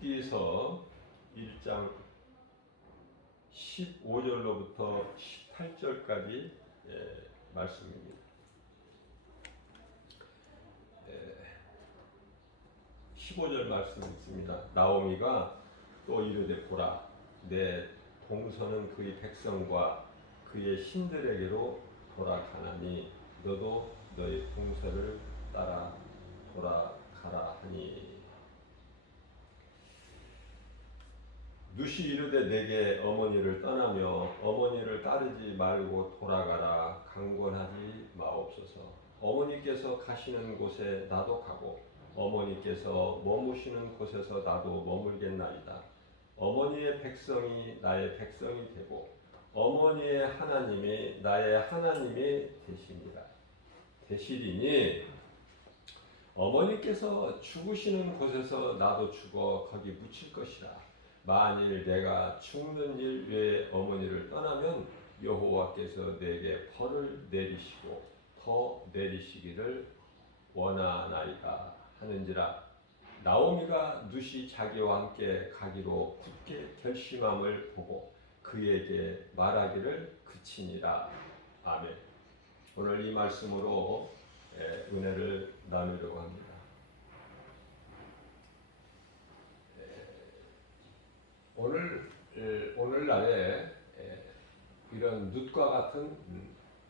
룻기서 1장 15절로부터 18절까지 말씀입니다. 15절 말씀 있습니다. 나오미가 또 이르되 보라, 내 동서는 그의 백성과 그의 신들에게로 돌아가나니 너도 너의 동서를 따라 돌아가라 하니. 룻이 이르되 내게 어머니를 떠나며 어머니를 따르지 말고 돌아가라 강권하지 마옵소서. 어머니께서 가시는 곳에 나도 가고 어머니께서 머무시는 곳에서 나도 머물겠나이다. 어머니의 백성이 나의 백성이 되고 어머니의 하나님이 나의 하나님이 되시리니 어머니께서 죽으시는 곳에서 나도 죽어 거기 묻힐 것이라. 만일 내가 죽는 일 외에 어머니를 떠나면 여호와께서 내게 벌을 내리시고 더 내리시기를 원하나이다 하는지라. 나오미가 룻이 자기와 함께 가기로 굳게 결심함을 보고 그에게 말하기를 그치니라. 아멘. 오늘 이 말씀으로 은혜를 나누려고 합니다. 오늘날에 이런 룻과 같은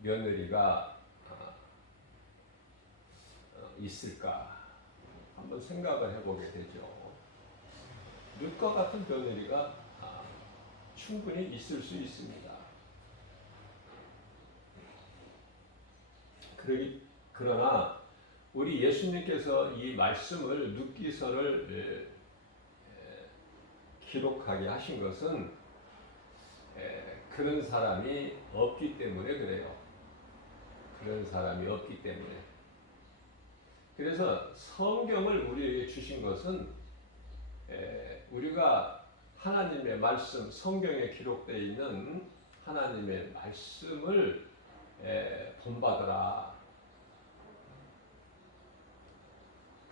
며느리가 있을까 한번 생각을 해보게 되죠. 룻과 같은 며느리가 충분히 있을 수 있습니다. 그러나 우리 예수님께서 이 말씀을 룻기서를 기록하게 하신 것은 그런 사람이 없기 때문에 그래요. 그런 사람이 없기 때문에. 그래서 성경을 우리에게 주신 것은 우리가 하나님의 말씀, 성경에 기록되어 있는 하나님의 말씀을 본받으라.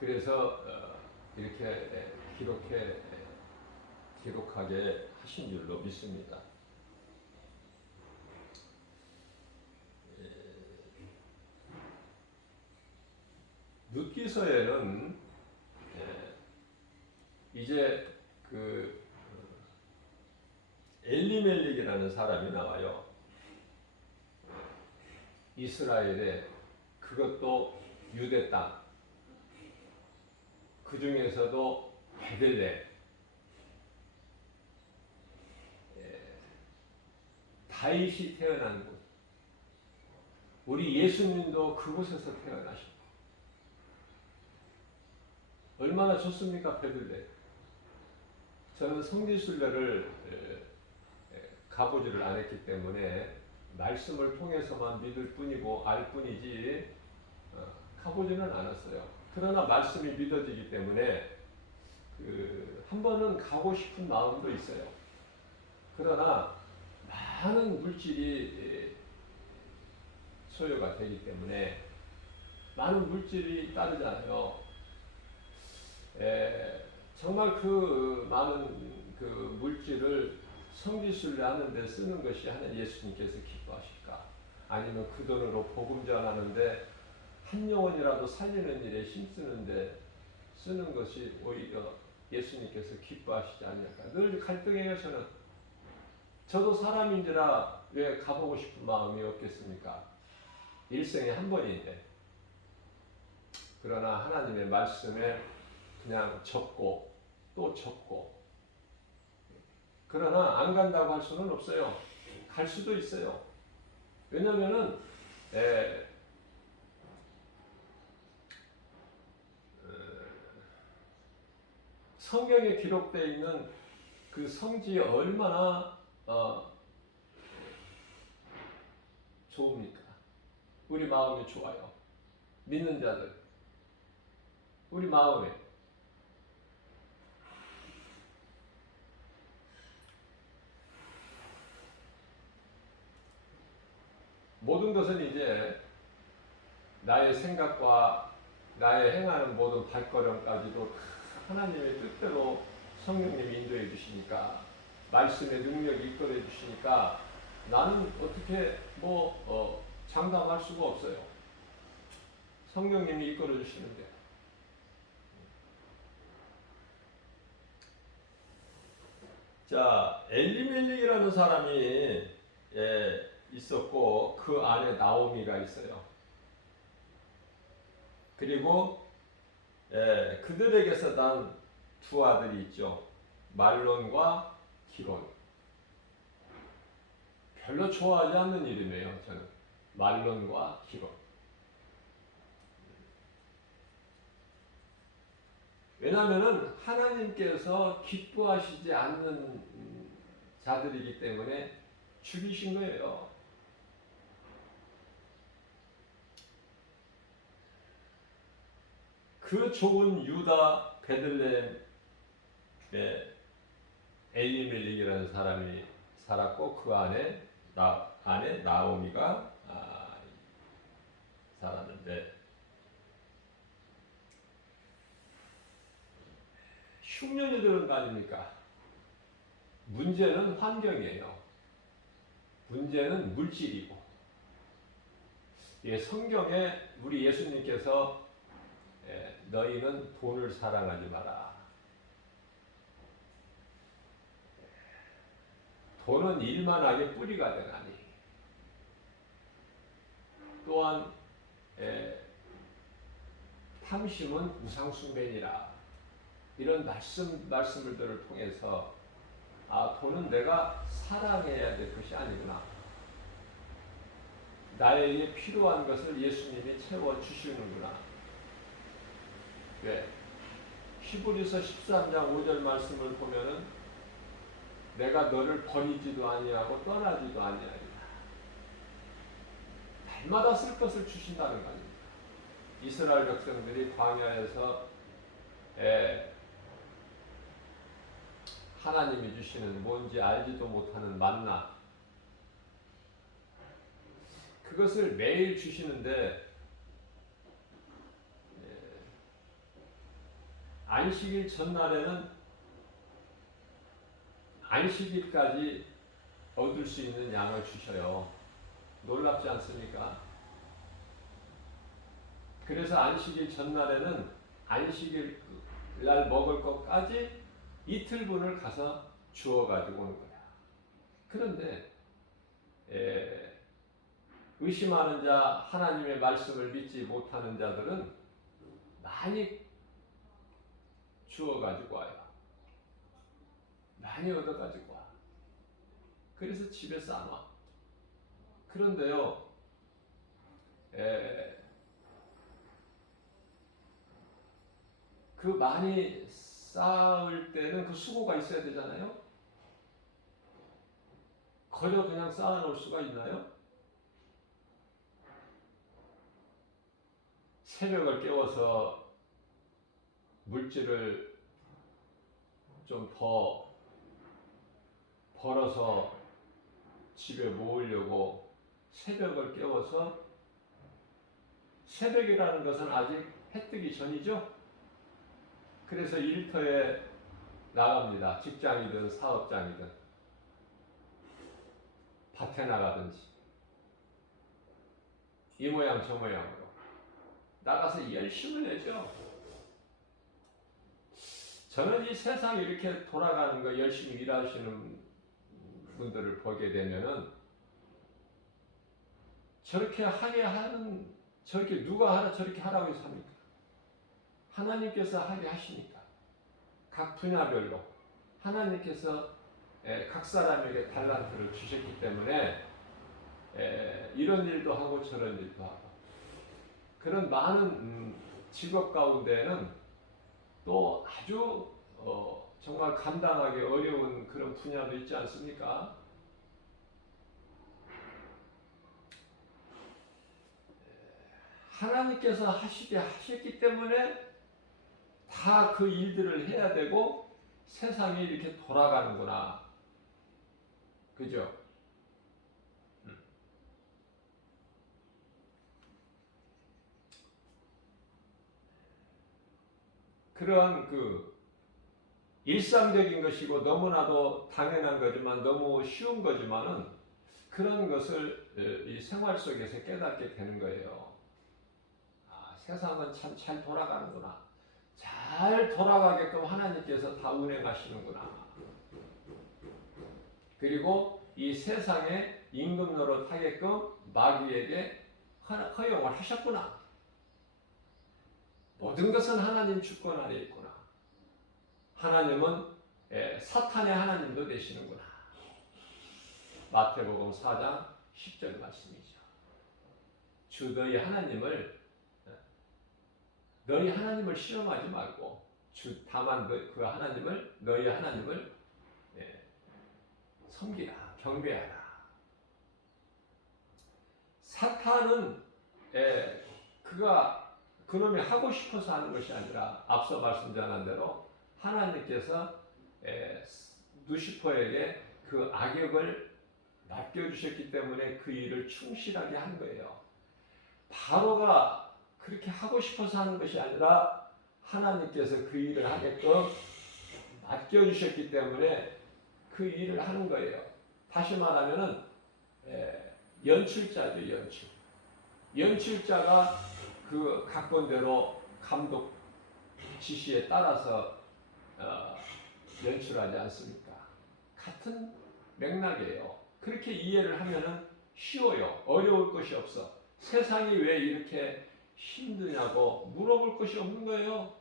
그래서 이렇게 기록하게 하신 줄로 믿습니다. 룻기서에는 이제 그 엘리멜렉이라는 사람이 나와요. 이스라엘에, 그것도 유대 땅, 그 중에서도 베들레, 다윗이 태어난 곳, 우리 예수님도 그곳에서 태어나셨고, 얼마나 좋습니까, 베들레. 저는 성지순례를 가보지를 않았기 때문에 말씀을 통해서만 믿을 뿐이고 알 뿐이지 가보지는 않았어요. 그러나 말씀이 믿어지기 때문에 한 번은 가고 싶은 마음도 있어요. 그러나 많은 물질이 소요가 되기 때문에, 많은 물질이 따르잖아요. 정말 그 많은 그 물질을 성지순례 하는데 쓰는 것이 하나님 예수님께서 기뻐하실까? 아니면 그 돈으로 복음 전하는데 한 영혼이라도 살리는 일에 힘쓰는데 쓰는 것이 오히려 예수님께서 기뻐하시지 않을까? 늘 갈등해요. 저도 사람인지라 왜 가보고 싶은 마음이 없겠습니까? 일생에 한 번인데. 그러나 하나님의 말씀에 그냥 적고 또 적고, 그러나 안 간다고 할 수는 없어요. 갈 수도 있어요. 왜냐면은 성경에 기록되어 있는 그 성지에 얼마나 좋습니까? 우리 마음이 좋아요. 믿는 자들, 우리 마음에. 모든 것은 이제 나의 생각과 나의 행하는 모든 발걸음까지도 하나님의 뜻대로 성령님이 인도해 주시니까, 말씀의 능력이 이끌어 주시니까 나는 어떻게 장담할 수가 없어요. 성령님이 이끌어 주시는데. 자, 엘리멜렉이라는 사람이 있었고 그 안에 나오미가 있어요. 그리고 그들에게서 난 두 아들이 있죠. 말론과 기론. 별로 좋아하지 않는 이름이에요. 저는 말론과 기론. 왜냐하면 하나님께서 기뻐하시지 않는 자들이기 때문에 죽이신 거예요. 그 좁은 유다 베들레헴에 엘리멜렉이라는 사람이 살았고 그 안에 나오미가 살았는데, 흉년이 들은 거 아닙니까? 문제는 환경이에요. 문제는 물질이고. 성경에 우리 예수님께서 너희는 돈을 사랑하지 마라. 돈은 일만하게 뿌리가 되나니. 또한 탐심은 우상숭배니라. 이런 말씀들을 통해서 돈은 내가 사랑해야 될 것이 아니구나. 나에게 필요한 것을 예수님이 채워주시는구나. 왜? 히브리서 13장 5절 말씀을 보면은 내가 너를 버리지도 아니하고 떠나지도 아니하리라. 날마다 쓸 것을 주신다는 거 아닙니까? 이스라엘 백성들이 광야에서 하나님이 주시는 뭔지 알지도 못하는 만나, 그것을 매일 주시는데 안식일 전날에는 안식일까지 얻을 수 있는 양을 주셔요. 놀랍지 않습니까? 그래서 안식일 전날에는 안식일 날 먹을 것까지 이틀분을 가서 주워가지고 오는 거야. 그런데 의심하는 자, 하나님의 말씀을 믿지 못하는 자들은 많이 주워가지고 와요. 많이 얻어가지고 와. 그래서 집에 쌓아놔. 그런데요, 그 많이 쌓을 때는 그 수고가 있어야 되잖아요. 거저 그냥 쌓아놓을 수가 있나요? 새벽을 깨워서 물질을 좀 더 벌어서 집에 모으려고 새벽을 깨워서, 새벽이라는 것은 아직 해 뜨기 전이죠. 그래서 일터에 나갑니다. 직장이든 사업장이든 밭에 나가든지 이 모양 저 모양으로 나가서 열심을 내죠. 저는 이 세상이 이렇게 돌아가는 거, 열심히 일하시는 분들을 보게 되면은 저렇게 하게 하는, 저렇게 누가 하라 저렇게 하라고 해서 합니까? 하나님께서 하게 하시니까. 각 분야별로 하나님께서 각 사람에게 달란트를 주셨기 때문에 이런 일도 하고 저런 일도 하고, 그런 많은 직업 가운데는 또 아주 정말 감당하기 어려운 그런 분야도 있지 않습니까? 하나님께서 하셨기 때문에 다 그 일들을 해야 되고 세상이 이렇게 돌아가는구나. 그죠? 그러한 일상적인 것이고 너무나도 당연한 거지만 너무 쉬운 거지만은 그런 것을 이 생활 속에서 깨닫게 되는 거예요. 아, 세상은 참 잘 돌아가는구나. 잘 돌아가게끔 하나님께서 다 운행하시는구나. 그리고 이 세상에 임금 노릇하게끔 마귀에게 허용을 하셨구나. 모든 것은 하나님 주권 아래 있구나. 하나님은 사탄의 하나님도 되시는구나. 마태복음 4장 10절 말씀이죠. 주 너희 하나님을 시험하지 말고 다만 그 하나님을 너희 하나님을 섬기라, 경배하라. 사탄은 그놈이 하고 싶어서 하는 것이 아니라 앞서 말씀 전한 대로 하나님께서 루시퍼에게 그 악역을 맡겨주셨기 때문에 그 일을 충실하게 한 거예요. 바로가 그렇게 하고 싶어서 하는 것이 아니라 하나님께서 그 일을 하게끔 맡겨주셨기 때문에 그 일을 하는 거예요. 다시 말하면은 연출자죠, 연출. 연출자가 그 각본대로 감독 지시에 따라서 연출하지 않습니까? 같은 맥락이에요. 그렇게 이해를 하면은 쉬워요. 어려울 것이 없어. 세상이 왜 이렇게 힘드냐고 물어볼 것이 없는 거예요.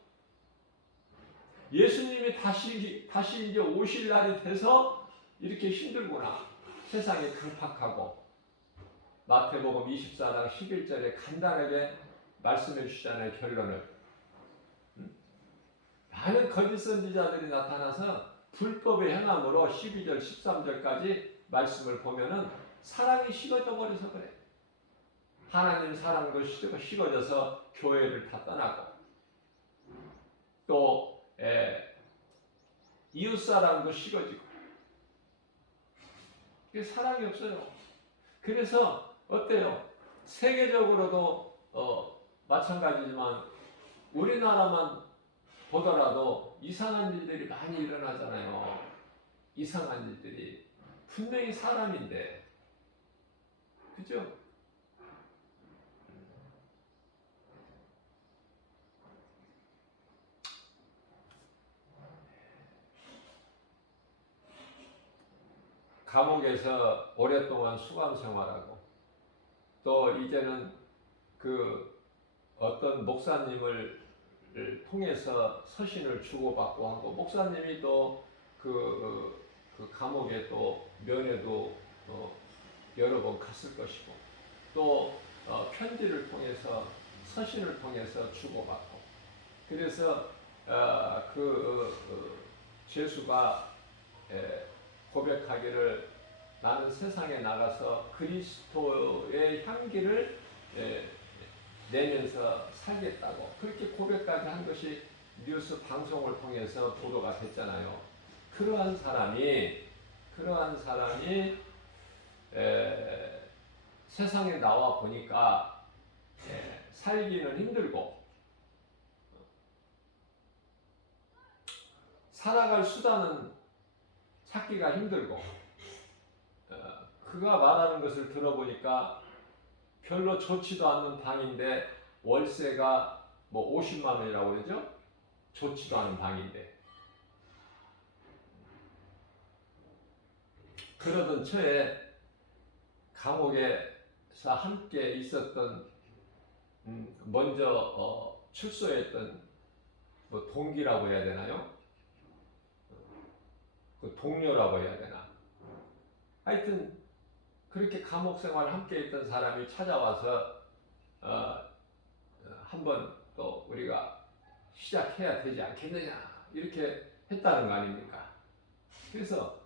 예수님이 다시 이제 오실 날이 돼서 이렇게 힘들구나. 세상이 강팍하고. 마태복음 24장 11절에 간단하게 말씀해 주시잖아요, 결론을. 많은 거짓 선지자들이 나타나서 불법의 행함으로 12절, 13절까지 말씀을 보면은 사랑이 식어져 버려서 그래. 하나님 사랑도 식어져서 교회를 다 떠나고 또 이웃 사랑도 식어지고 사랑이 없어요. 그래서 어때요? 세계적으로도 마찬가지지만 우리나라만 보더라도 이상한 일들이 많이 일어나잖아요. 이상한 일들이 분명히 사람인데, 그죠? 감옥에서 오랫동안 수감 생활하고 또 이제는 그 어떤 목사님을 통해서 서신을 주고받고 하고 목사님이 또 그 감옥에 또 면회도 여러 번 갔을 것이고 또 편지를 통해서 서신을 통해서 주고받고 그래서 죄수가 고백하기를 나는 세상에 나가서 그리스도의 향기를 내면서 살겠다고 그렇게 고백까지 한 것이 뉴스 방송을 통해서 보도가 됐잖아요. 그러한 사람이 세상에 나와 보니까 살기는 힘들고 살아갈 수단은 찾기가 힘들고 그가 말하는 것을 들어보니까 별로 좋지도 않는 방인데 월세가 뭐 50만 원이라고 그러죠? 좋지도 않은 방인데 그러던 처에 감옥에서 함께 있었던 먼저 출소했던 뭐 동기라고 해야 되나요? 그 동료라고 해야 되나? 하여튼 그렇게 감옥 생활 함께 있던 사람이 찾아와서 한번 또 우리가 시작해야 되지 않겠느냐 이렇게 했다는 거 아닙니까? 그래서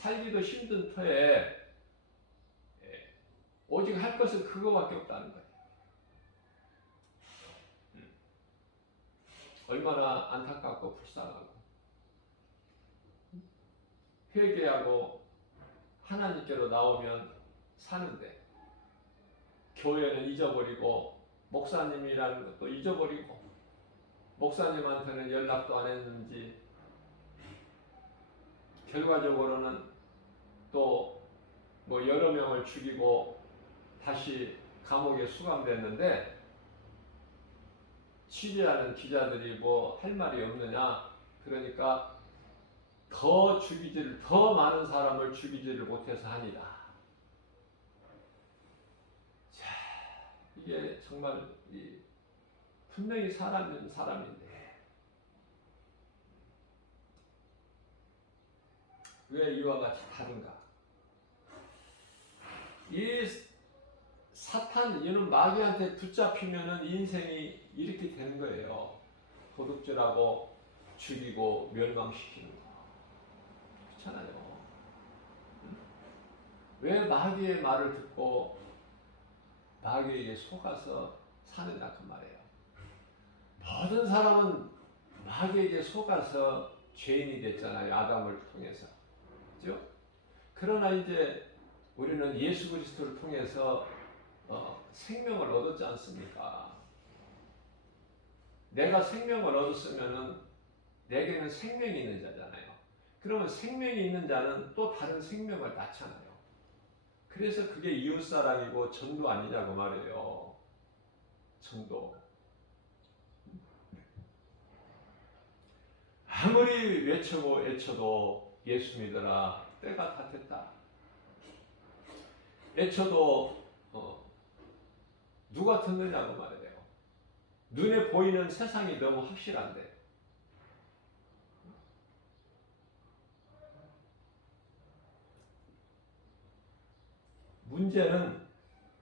살기도 힘든 터에 오직 할 것은 그거밖에 없다는 거예요. 얼마나 안타깝고 불쌍하고 회개하고 하나님께로 나오면 사는데 교회는 잊어버리고 목사님이라는 것도 잊어버리고 목사님한테는 연락도 안 했는지 결과적으로는 또 뭐 여러 명을 죽이고 다시 감옥에 수감됐는데 취재하는 기자들이 뭐 할 말이 없느냐. 그러니까 더 많은 사람을 죽이지를 못해서 하니라. 자, 이게 정말 분명히 사람인데 왜 이와 같이 다른가? 이 사탄, 이는 마귀한테 붙잡히면은 인생이 이렇게 되는 거예요. 도둑질하고 죽이고 멸망시키는 거. 그렇잖아요. 왜 마귀의 말을 듣고 마귀에게 속아서 사느냐 그 말이에요. 모든 사람은 마귀에게 속아서 죄인이 됐잖아요. 아담을 통해서. 그죠? 그러나 이제 우리는 예수 그리스도를 통해서 생명을 얻었지 않습니까? 내가 생명을 얻었으면은 내게는 생명이 있는 자잖아요. 그러면 생명이 있는 자는 또 다른 생명을 낳잖아요. 그래서 그게 이웃사랑이고 전도 아니냐고 말이에요. 전도. 아무리 외쳐도 예수 믿어라. 때가 다 됐다. 외쳐도 누가 듣느냐고 말이에요. 눈에 보이는 세상이 너무 확실한데. 문제는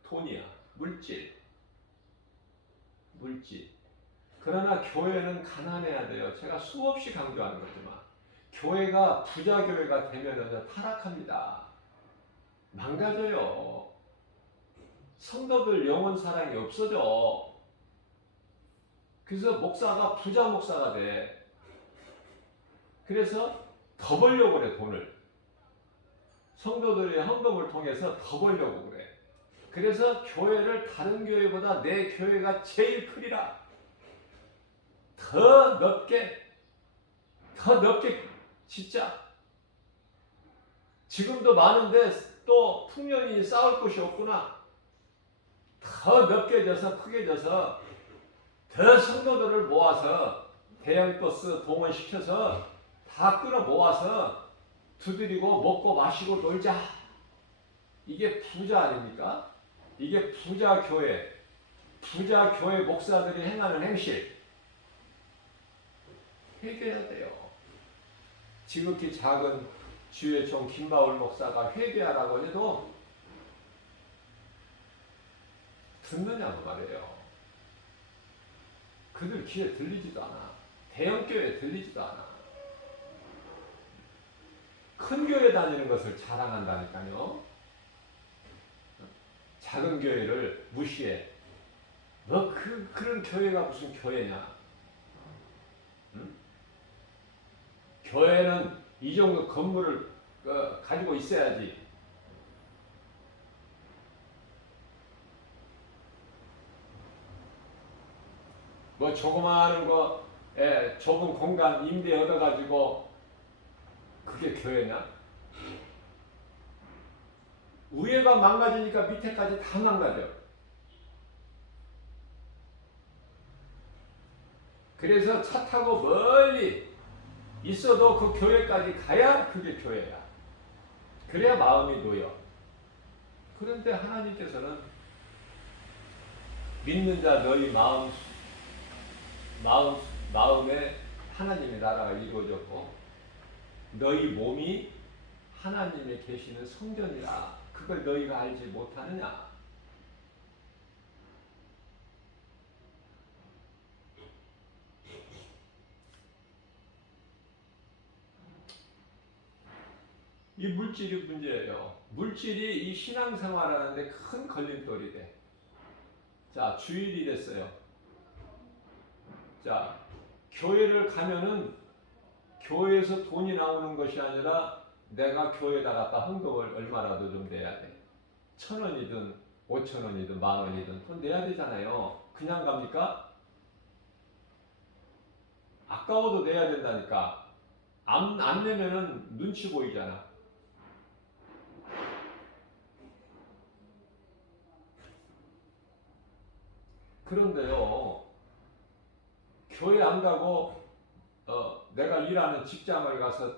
돈이야. 물질. 그러나 교회는 가난해야 돼요. 제가 수없이 강조하는 거지만 교회가 부자 교회가 되면 타락합니다. 망가져요. 성도들 영혼 사랑이 없어져. 그래서 목사가 부자 목사가 돼. 그래서 더 벌려고 그래, 돈을. 성도들의 헌금을 통해서 더 벌려고 그래. 그래서 교회를 다른 교회보다 내 교회가 제일 크리라. 더 넓게 진짜. 지금도 많은데 또 풍년이 쌓을 곳이 없구나. 더 넓게 져서 크게 져서 더 성도들을 모아서 대형 버스 동원시켜서 다 끌어 모아서 두드리고 먹고 마시고 놀자. 이게 부자 아닙니까? 이게 부자 교회 목사들이 행하는 행실. 회개해야 돼요. 지극히 작은 주의 종 김바울 목사가 회개하라고 해도 듣느냐고 말이에요. 그들 귀에 들리지도 않아. 대형 교회에 들리지도 않아. 큰 교회 다니는 것을 자랑한다니까요. 작은 교회를 무시해. 너 그런 교회가 무슨 교회냐? 응? 교회는 이 정도 건물을 가지고 있어야지. 뭐 조그마한 거, 좁은 공간 임대 얻어가지고 그게 교회냐? 위에가 망가지니까 밑에까지 다 망가져. 그래서 차 타고 멀리 있어도 그 교회까지 가야 그게 교회야. 그래야 마음이 놓여. 그런데 하나님께서는 믿는 자 너희 마음에 하나님의 나라가 이루어졌고 너희 몸이 하나님의 계시는 성전이라. 그걸 너희가 알지 못하느냐? 이 물질이 문제예요. 물질이 이 신앙생활하는데 큰 걸림돌이 돼. 자, 주일이 됐어요. 자, 교회를 가면은 교회에서 돈이 나오는 것이 아니라 내가 교회에다 갖다 헌금을 얼마라도 좀 내야 돼. 1,000원이든 5,000원이든 10,000원이든 돈 내야 되잖아요. 그냥 갑니까? 아까워도 내야 된다니까. 안 내면은 눈치 보이잖아. 그런데요, 교회 안 가고 내가 일하는 직장을 가서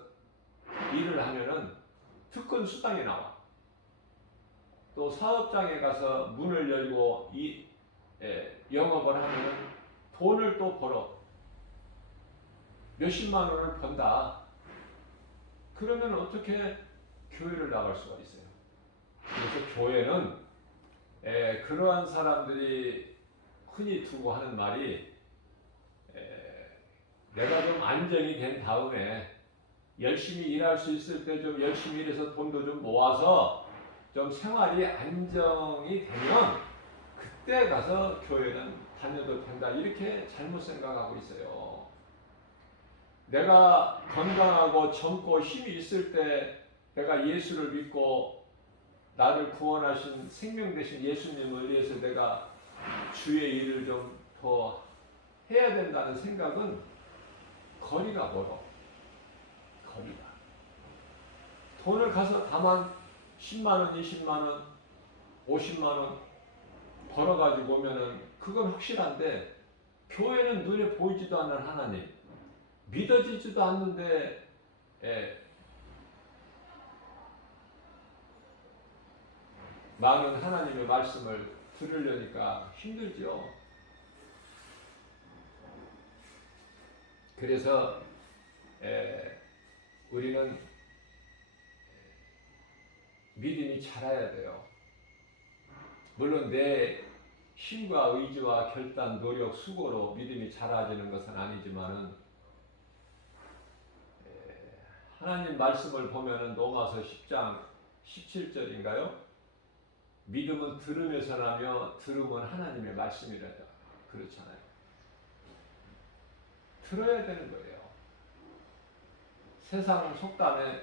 일을 하면은 특권 수당이 나와. 또 사업장에 가서 문을 열고 영업을 하면 돈을 또 벌어. 몇십만 원을 번다. 그러면 어떻게 교회를 나갈 수가 있어요? 그래서 교회는 그러한 사람들이 흔히 두고 하는 말이 내가 좀 안정이 된 다음에 열심히 일할 수 있을 때 좀 열심히 일해서 돈도 좀 모아서 좀 생활이 안정이 되면 그때 가서 교회는 다녀도 된다. 이렇게 잘못 생각하고 있어요. 내가 건강하고 젊고 힘이 있을 때 내가 예수를 믿고 나를 구원하신 생명 되신 예수님을 위해서 내가 주의 일을 좀 더 해야 된다는 생각은 거리가 멀어. 거리가. 돈을 가서 다만 10만 원, 20만 원, 50만 원 벌어가지고 오면은 그건 확실한데 교회는 눈에 보이지도 않는 하나님, 믿어지지도 않는데 많은 하나님의 말씀을 들으려니까 힘들죠. 그래서 우리는 믿음이 자라야 돼요. 물론 내 힘과 의지와 결단, 노력, 수고로 믿음이 자라지는 것은 아니지만은 하나님 말씀을 보면은 로마서 10장 17절인가요? 믿음은 들으면서 나며 들음은 하나님의 말씀이라다. 그렇잖아요. 들어야 되는 거예요. 세상 속담에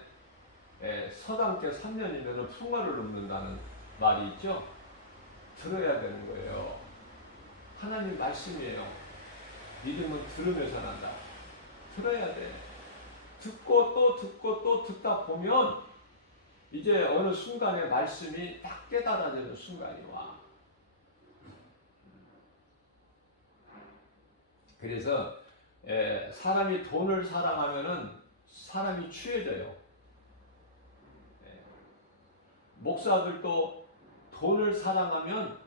서당께 3년이면 풍어를 눕는다는 말이 있죠. 들어야 되는 거예요. 하나님 말씀이에요. 믿음은 들으면서 난다. 들어야 돼. 듣고 또 듣고 또 듣다 보면 이제 어느 순간에 말씀이 딱 깨달아지는 순간이 와. 그래서 사람이 돈을 사랑하면은 사람이 취해져요. 목사들도 돈을 사랑하면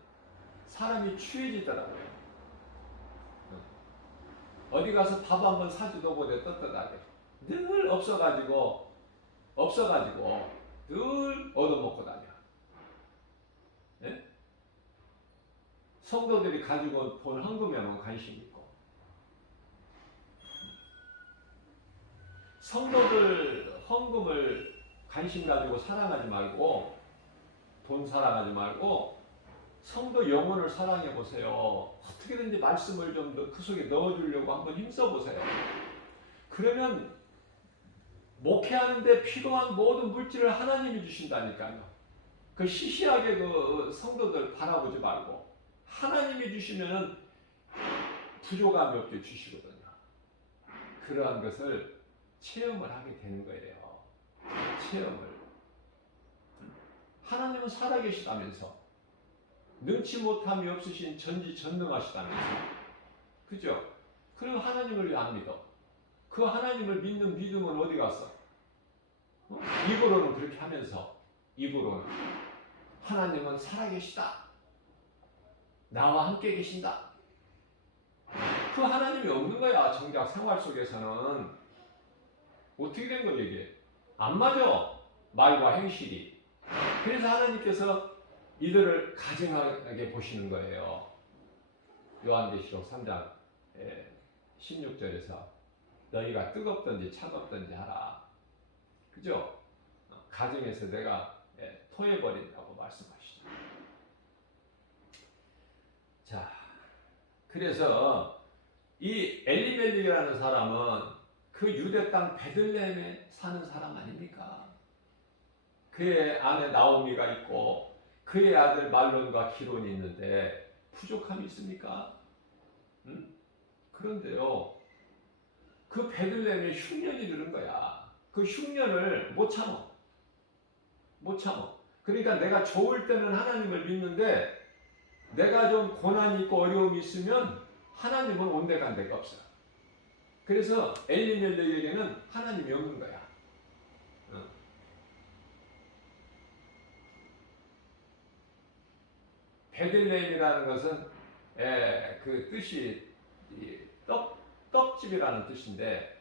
사람이 취해지더라고요. 어디 가서 밥 한번 사주도 못해 떳떳하게. 늘 없어가지고 늘 얻어먹고 다녀. 네? 성도들이 가지고 본 헌금에만 관심이 있고, 성도들 헌금을 관심 가지고 사랑하지 말고, 돈 사랑하지 말고 성도 영혼을 사랑해 보세요. 어떻게든지 말씀을 좀 그 속에 넣어주려고 한번 힘써 보세요. 그러면 목회하는데 필요한 모든 물질을 하나님이 주신다니까요. 그 시시하게 그 성도들 바라보지 말고 하나님이 주시면은 부족함이 없게 주시거든요. 그러한 것을 체험을 하게 되는 거예요. 체험을. 하나님은 살아계시다면서, 능치 못함이 없으신 전지전능하시다면서, 그죠? 그럼 하나님을 왜 안 믿어? 그 하나님을 믿는 믿음은 어디 갔어? 입으로는 그렇게 하면서, 입으로는 하나님은 살아계시다, 나와 함께 계신다. 그 하나님이 없는 거야. 정작 생활 속에서는. 어떻게 된 거야 이게? 안 맞아, 말과 행실이. 그래서 하나님께서 이들을 가증하게 보시는 거예요. 요한계시록 3장 16절에서 너희가 뜨겁든지 차갑든지 하라. 그죠? 가증해서 내가 토해버린다고 말씀하시죠. 자, 그래서 이 엘리멜렉이라는 사람은 그 유대 땅 베들레헴에 사는 사람 아닙니까? 그의 아내 나오미가 있고 그의 아들 말론과 기론이 있는데 부족함이 있습니까? 그런데요, 그 그 베들레헴에 흉년이 들은 거야. 그 흉년을 못 참어. 못 참어. 그러니까 내가 좋을 때는 하나님을 믿는데 내가 좀 고난이 있고 어려움이 있으면 하나님은 온데간데가 없어. 그래서 엘리멜렉에게는 하나님이 없는 거야. 베들레헴이라는 것은 그 뜻이 떡집이라는 뜻인데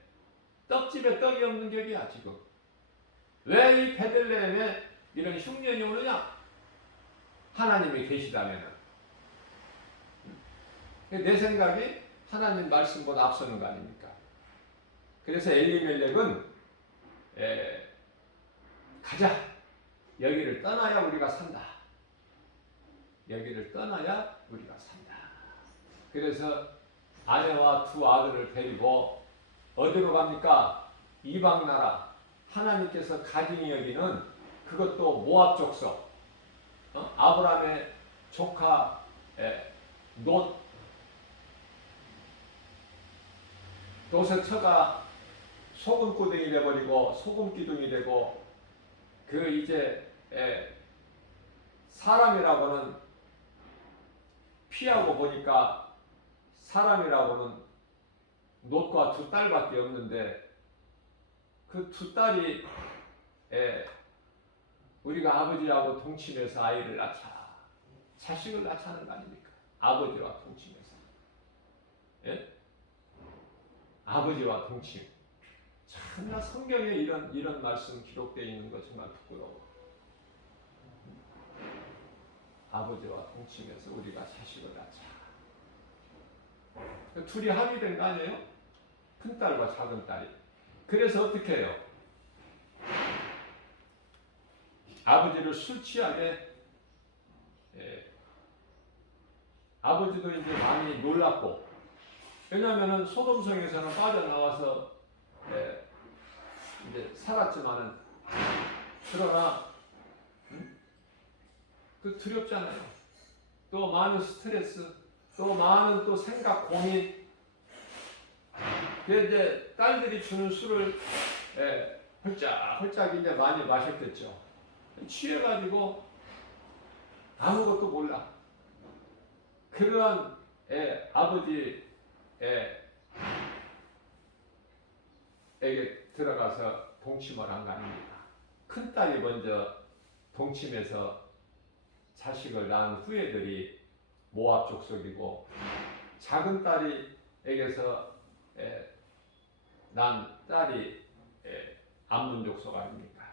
떡집에 떡이 없는 격이야 지금. 왜 이 베들레헴에 이런 흉년이 오느냐? 하나님이 계시다면은. 내 생각이 하나님 말씀보다 앞서는 거 아닙니까? 그래서 엘리멜렉은 가자. 여기를 떠나야 우리가 산다. 여기를 떠나야 우리가 산다. 그래서 아내와 두 아들을 데리고 어디로 갑니까? 이방 나라. 하나님께서 가증히 여기는 그것도 모압 족속. 아브라함의 조카 롯의 처가 소금구덩이 돼버리고 소금 기둥이 되고 그 이제 사람이라고는 피하고 보니까 사람이라고는 롯과 두 딸밖에 없는데 그 두 딸이 우리가 아버지하고 동침해서 아이를 낳자 자식을 낳자는 거 아닙니까? 아버지와 동침해서 아버지와 동침. 참나 성경에 이런 말씀 기록되어 있는 거 정말 부끄러워. 아버지와 동침해서 우리가 자식을 낳자. 둘이 합의된 거 아니에요? 큰 딸과 작은 딸이. 그래서 어떻게 해요? 아버지를 술 취하게 아버지도 이제 많이 놀랐고 왜냐하면 소돔성에서는 빠져나와서 이제 살았지만은 그러나 그 두렵잖아요. 또 많은 스트레스, 또 많은 또 생각, 고민. 이제 딸들이 주는 술을 홀짝 이제 많이 마셨겠죠. 취해가지고 아무것도 몰라. 그러한 아버지에게 들어가서 동침을 한 거 아닙니다. 큰 딸이 먼저 동침해서 자식을 낳은 후예들이 모압 족속이고 작은 딸이에게서 난 딸이 암몬 족속 아닙니까?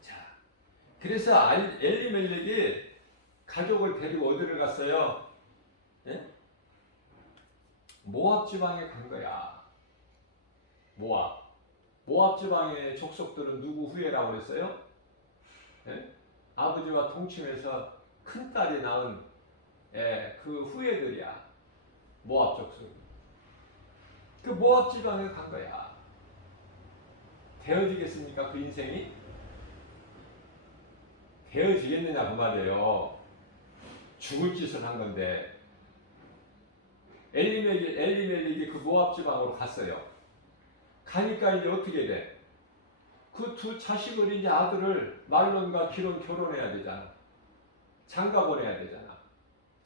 자, 그래서 엘리멜렉이 가족을 데리고 어디를 갔어요? 모압 지방에 간 거야. 모압 지방의 족속들은 누구 후예라고 그랬어요? 아버지와 동침해서 큰 딸이 낳은 그 후예들이야. 모압 족속. 그 모압 지방에 간 거야. 되어지겠습니까? 그 인생이? 되어지겠느냐 그 말이에요. 죽을 짓을 한 건데 엘리멜렉이 그 모압 지방으로 갔어요. 가니까 이제 어떻게 돼? 그 두 자식을 이제 아들을 말론과 기론 결혼해야 되잖아. 장가 보내야 되잖아.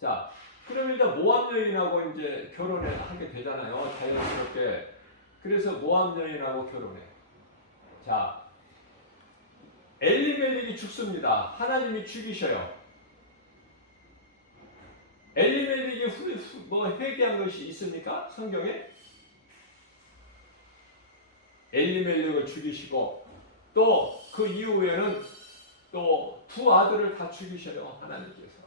자, 그럼 이제 모압 여인하고 이제 결혼을 하게 되잖아요. 자연스럽게. 그래서 모압 여인하고 결혼해. 자, 엘리멜렉이 죽습니다. 하나님이 죽이셔요. 엘리멜렉이 회개한 것이 있습니까? 성경에? 엘리멜렉을 죽이시고 또 그 이후에는 또 두 아들을 다 죽이셔요. 하나님께서.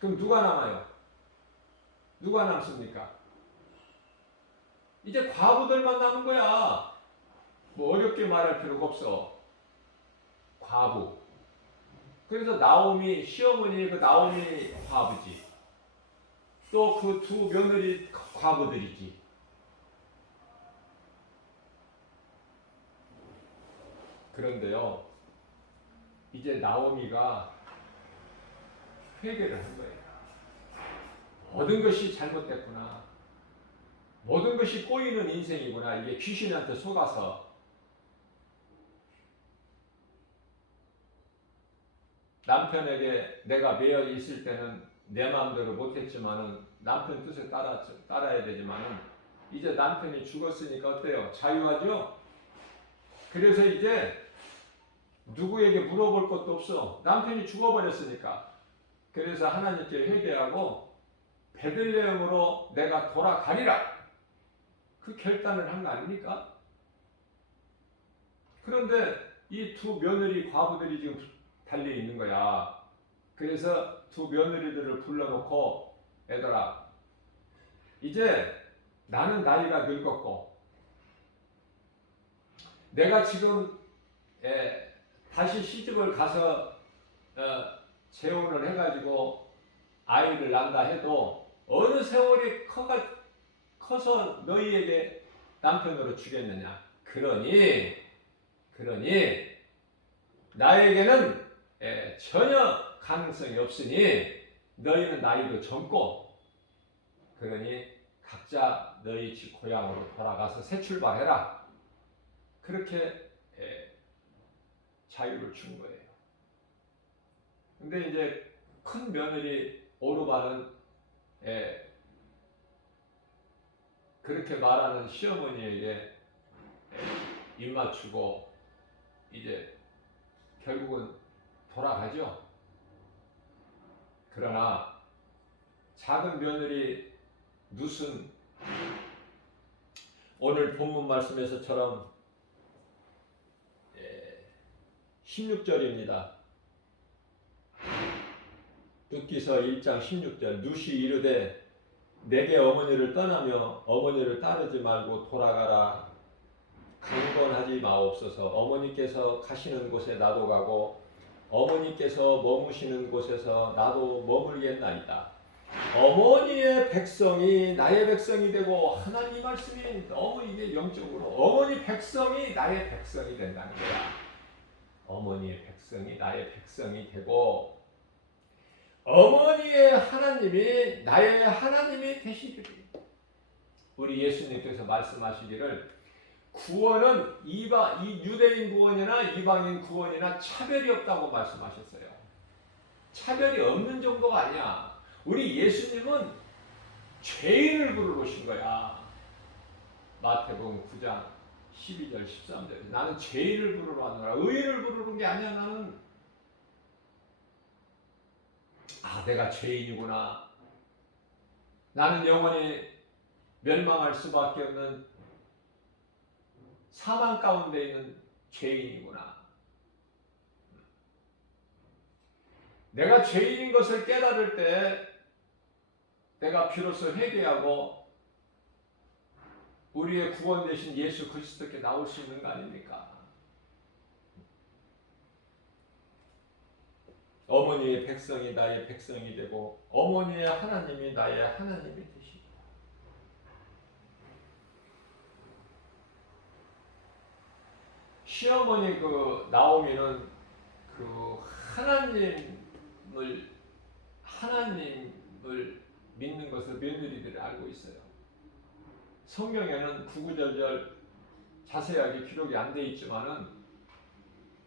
그럼 누가 남아요? 누가 남습니까? 이제 과부들만 남은 거야. 뭐 어렵게 말할 필요가 없어. 과부. 그래서 나오미, 시어머니 그 나오미 과부지. 또 그 두 며느리 과부들이지. 그런데요, 이제 나오미가 회개를 한 거예요. 모든 것이 잘못됐구나. 이것이 꼬이는 인생이구나. 이게 귀신한테 속아서 남편에게 내가 매여 있을 때는 내 마음대로 못했지만은 남편 뜻에 따라야 되지만은 이제 남편이 죽었으니까 어때요? 자유하죠? 그래서 이제 누구에게 물어볼 것도 없어. 남편이 죽어버렸으니까. 그래서 하나님께 회개하고 베들레헴으로 내가 돌아가리라. 그 결단을 한 거 아닙니까? 그런데 이 두 며느리 과부들이 지금 달려 있는 거야. 그래서 두 며느리들을 불러놓고 얘들아, 이제 나는 나이가 늙었고 내가 지금 다시 시집을 가서 재혼을 해가지고 아이를 낳는다 해도 어느 세월이 커서 너희에게 남편으로 주겠느냐. 그러니 나에게는 전혀 가능성이 없으니 너희는 나이도 젊고 그러니 각자 너희 집 고향으로 돌아가서 새 출발해라. 그렇게 자유를 준 거예요. 근데 이제 큰 며느리 오르바는 그렇게 말하는 시어머니에게 입 맞추고 이제 결국은 돌아가죠. 그러나 작은 며느리 룻은 오늘 본문 말씀에서처럼 16절입니다. 룻기서 1장 16절 룻이 이르되 내게 어머니를 떠나며 어머니를 따르지 말고 돌아가라. 강권하지 마옵소서. 어머니께서 가시는 곳에 나도 가고 어머니께서 머무시는 곳에서 나도 머물겠나이다. 어머니의 백성이 나의 백성이 되고 하나님 말씀이 너무 이게 영적으로 어머니 백성이 나의 백성이 된다는 거야. 어머니의 백성이 나의 백성이 되고 어머니의 하나님이 나의 하나님이 되시리니 우리 예수님께서 말씀하시기를 구원은 이 유대인 구원이나 이방인 구원이나 차별이 없다고 말씀하셨어요. 차별이 없는 정도가 아니야. 우리 예수님은 죄인을 부르러 오신 거야. 마태복음 9장 12절 13절 나는 죄인을 부르러 왔노라. 의인을 부르는 게 아니야. 나는 내가 죄인이구나. 나는 영원히 멸망할 수밖에 없는 사망 가운데 있는 죄인이구나. 내가 죄인인 것을 깨달을 때 내가 비로소 회개하고 우리의 구원 되신 예수 그리스도께 나올 수 있는 거 아닙니까? 어머니의 백성이 나의 백성이 되고 어머니의 하나님이 나의 하나님이 되시고 시어머니 그 나오미는 그 하나님을 믿는 것을 며느리들이 알고 있어요. 성경에는 구구절절 자세하게 기록이 안 돼 있지만은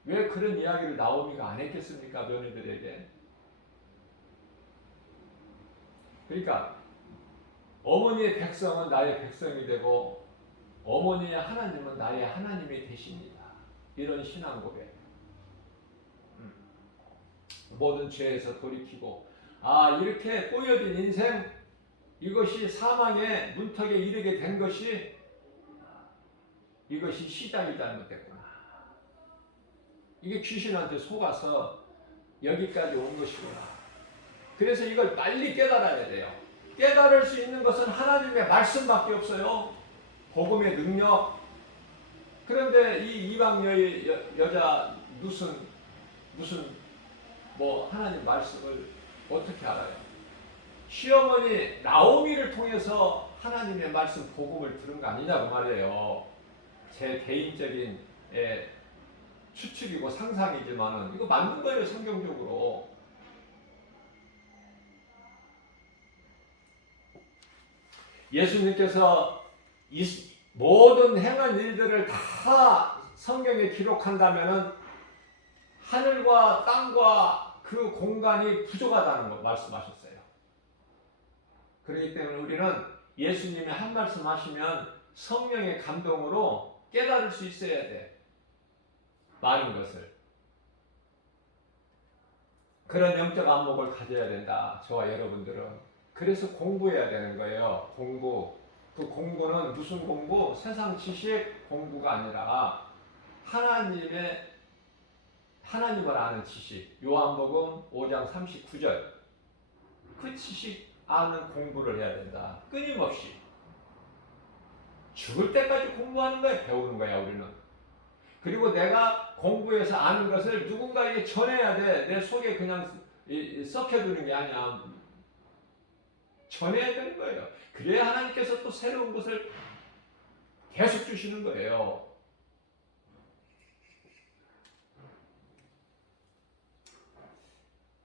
왜 그런 이야기를 나오미가 안 했겠습니까? 며느리들에게. 그러니까 어머니의 백성은 나의 백성이 되고 어머니의 하나님은 나의 하나님이 되십니다. 이런 신앙 고백. 모든 죄에서 돌이키고 이렇게 꼬여진 인생 이것이 사망의 문턱에 이르게 된 것이 이것이 시작이 잘못됐구나. 이게 귀신한테 속아서 여기까지 온 것이구나. 그래서 이걸 빨리 깨달아야 돼요. 깨달을 수 있는 것은 하나님의 말씀밖에 없어요. 복음의 능력. 그런데 이 이방 여자 무슨 하나님 말씀을 어떻게 알아요? 시어머니 나오미를 통해서 하나님의 말씀 복음을 들은 거 아니냐고 말이에요. 제 개인적인 추측이고 상상이지만은 이거 맞는 거예요. 성경적으로. 예수님께서 이 모든 행한 일들을 다 성경에 기록한다면은 하늘과 땅과 그 공간이 부족하다는 거 말씀하셨어요. 그렇기 때문에 우리는 예수님이 한 말씀 하시면 성령의 감동으로 깨달을 수 있어야 돼. 많은 것을. 그런 영적 안목을 가져야 된다. 저와 여러분들은. 그래서 공부해야 되는 거예요. 공부. 그 공부는 무슨 공부? 세상 지식 공부가 아니라 하나님을 아는 지식. 요한복음 5장 39절. 그 지식 아는 공부를 해야 된다. 끊임없이. 죽을 때까지 공부하는 거야. 배우는 거야, 우리는. 그리고 내가 공부해서 아는 것을 누군가에게 전해야 돼. 내 속에 그냥 썩혀두는 게 아니야. 전해야 되는 거예요. 그래야 하나님께서 또 새로운 것을 계속 주시는 거예요.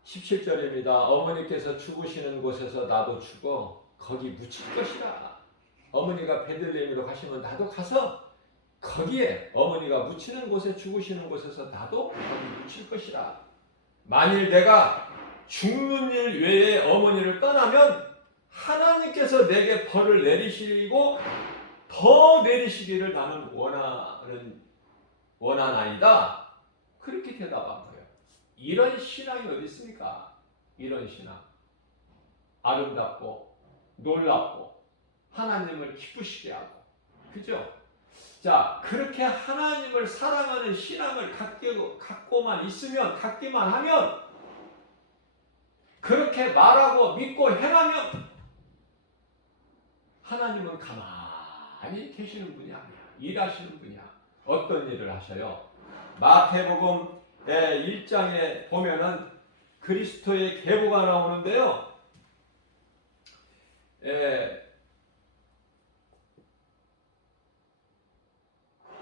(17절입니다) 어머니께서 죽으시는 곳에서 나도 죽어 거기 묻힐 것이라. 어머니가 베들레헴으로 가시면 나도 가서 거기에 어머니가 묻히는 곳에 죽으시는 곳에서 나도 거기 묻힐 것이라. 만일 내가 죽는 일 외에 어머니를 떠나면 하나님께서 내게 벌을 내리시고 더 내리시기를 나는 원하나이다. 그렇게 대답한 거예요. 이런 신앙이 어디 있습니까? 이런 신앙. 아름답고 놀랍고 하나님을 기쁘시게 하고. 그죠? 자, 그렇게 하나님을 사랑하는 신앙을 갖고만 있으면, 갖기만 하면, 그렇게 말하고 믿고 행하면 하나님은 가만히 계시는 분이 아니야. 일하시는 분이야. 어떤 일을 하셔요? 마태복음 1장에 보면은 그리스도의 계보가 나오는데요.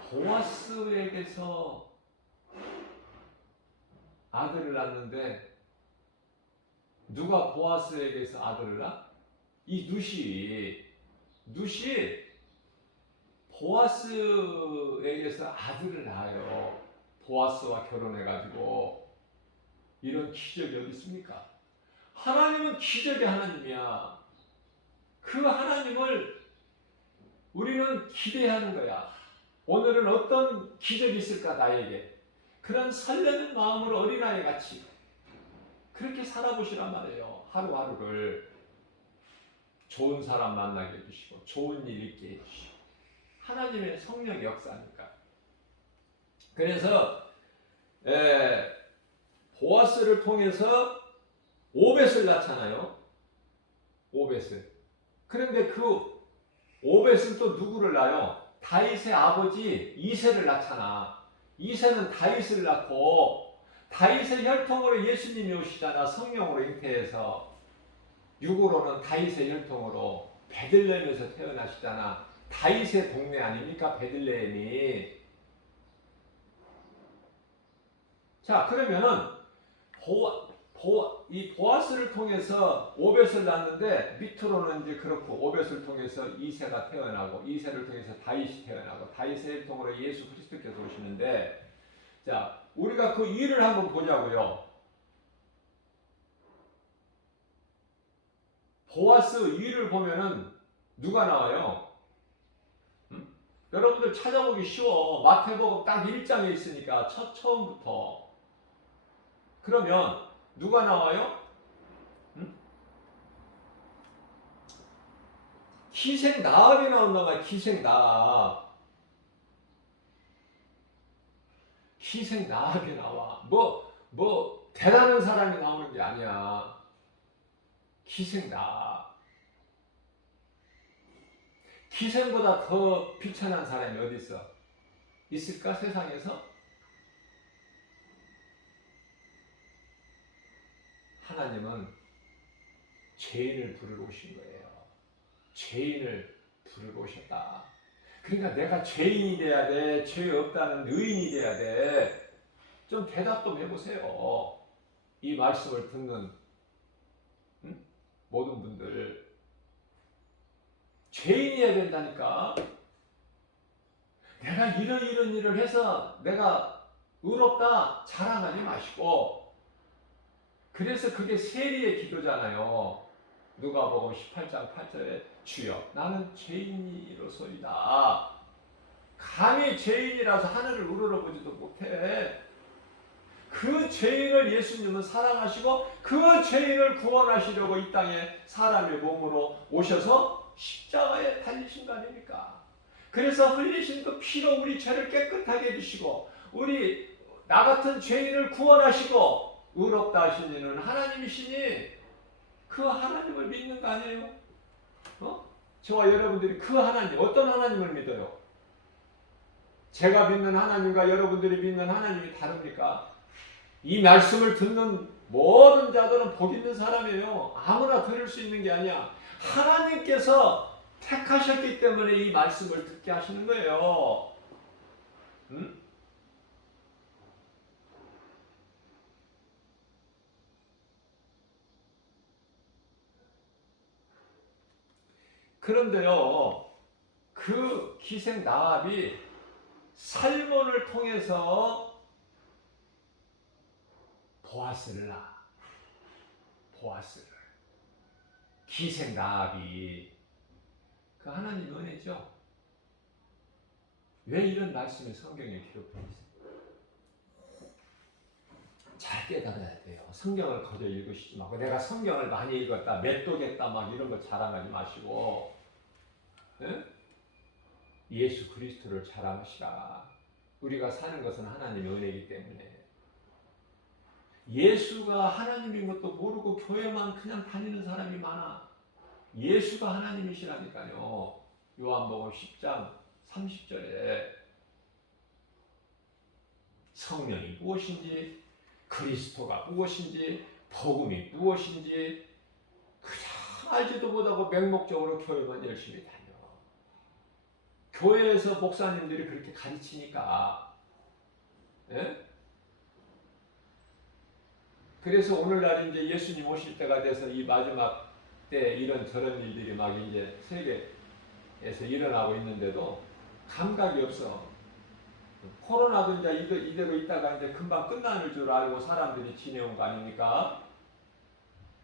보아스에게서 아들을 낳는데 누가 보아스에게서 아들을 낳아? 이 룻이 보아스에게서 아들을 낳아요. 보아스와 결혼해가지고. 이런 기적이 어디 있습니까? 하나님은 기적의 하나님이야. 그 하나님을 우리는 기대하는 거야. 오늘은 어떤 기적이 있을까 나에게. 그런 설레는 마음으로 어린아이 같이 그렇게 살아보시란 말이에요. 하루하루를 좋은 사람 만나게 해주시고 좋은 일 있게 해주시고 하나님의 성령의 역사니까. 그래서 보아스를 통해서 오벳을 낳잖아요. 오벳을. 그런데 그 오벳은 또 누구를 낳아요? 다윗의 아버지 이새를 낳잖아. 이새는 다윗을 낳고 다윗의 혈통으로 예수님이 오시잖아. 성령으로 잉태해서. 육으로는 다윗의 혈통으로 베들레헴에서 태어나시잖아. 다윗의 동네 아닙니까? 베들레헴이. 자, 그러면은 이 보아스를 통해서 오벳을 낳는데 밑으로는 이제 그렇고 오벳을 통해서 이새가 태어나고 이새를 통해서 다윗이 태어나고 다윗의 혈통으로 예수 그리스도께서 오시는데, 자, 우리가 그 일을 한번 보자고요. 보아스 일을 보면은 누가 나와요? 여러분들 찾아보기 쉬워. 마태복음 딱 1장에 있으니까 처음부터. 그러면 누가 나와요? 기생 나합이 나온단 말이야. 기생 나합. 기생 나합이 나와. 뭐 대단한 사람이 나오는 게 아니야. 기생 나합. 기생보다 더 비천한 사람이 어디 있어? 있을까 세상에서? 하나님은 죄인을 부르러 오신 거예요. 죄인을 부르러 오셨다. 그러니까 내가 죄인이 돼야 돼. 죄 없다는 의인이 돼야 돼. 좀 대답 좀 해보세요. 이 말씀을 듣는 모든 분들. 죄인이어야 된다니까. 내가 이런 일을 해서 내가 의롭다 자랑하지 마시고, 그래서 그게 세리의 기도잖아요. 누가복음 18장 8절에 주여 나는 죄인이로소이다. 감히 죄인이라서 하늘을 우러러보지도 못해. 그 죄인을 예수님은 사랑하시고 그 죄인을 구원하시려고 이 땅에 사람의 몸으로 오셔서 십자가에 달리신 거 아닙니까? 그래서 흘리신 그 피로 우리 죄를 깨끗하게 해주시고 우리 나 같은 죄인을 구원하시고 의롭다 하신 이는 하나님이시니 그 하나님을 믿는 거 아니에요? 저와 여러분들이 그 하나님, 어떤 하나님을 믿어요? 제가 믿는 하나님과 여러분들이 믿는 하나님이 다릅니까? 이 말씀을 듣는 모든 자들은 복 있는 사람이에요. 아무나 들을 수 있는 게 아니야. 하나님께서 택하셨기 때문에 이 말씀을 듣게 하시는 거예요. 응? 그런데요, 그 기생 나합이 살몬을 통해서 보아스를 보아스를 기생 나합이 그 하나님 은혜죠. 왜 이런 말씀이 성경에 기록되어 있어요? 잘 깨달아야 돼요. 성경을 거저 읽으시지 말고 내가 성경을 많이 읽었다, 맷도겠다 막 이런 거 자랑하지 마시고, 네? 예수 그리스도를 자랑하시라. 우리가 사는 것은 하나님의 은혜이기 때문에. 예수가 하나님인 것도 모르고 교회만 그냥 다니는 사람이 많아. 예수가 하나님이시라니까요. 요한복음 10장 30절에 성령이 무엇인지, 그리스도가 무엇인지, 복음이 무엇인지 그냥 알지도 못하고 맹목적으로 교회만 열심히 다녀. 교회에서 목사님들이 그렇게 가르치니까. 예? 그래서 오늘날 이제 예수님 오실 때가 돼서 이 마지막 때 이런 저런 일들이 막 이제 세계에서 일어나고 있는데도 감각이 없어. 코로나도 이제 이대로 있다가 이제 금방 끝나는 줄 알고 사람들이 지내온 거 아닙니까?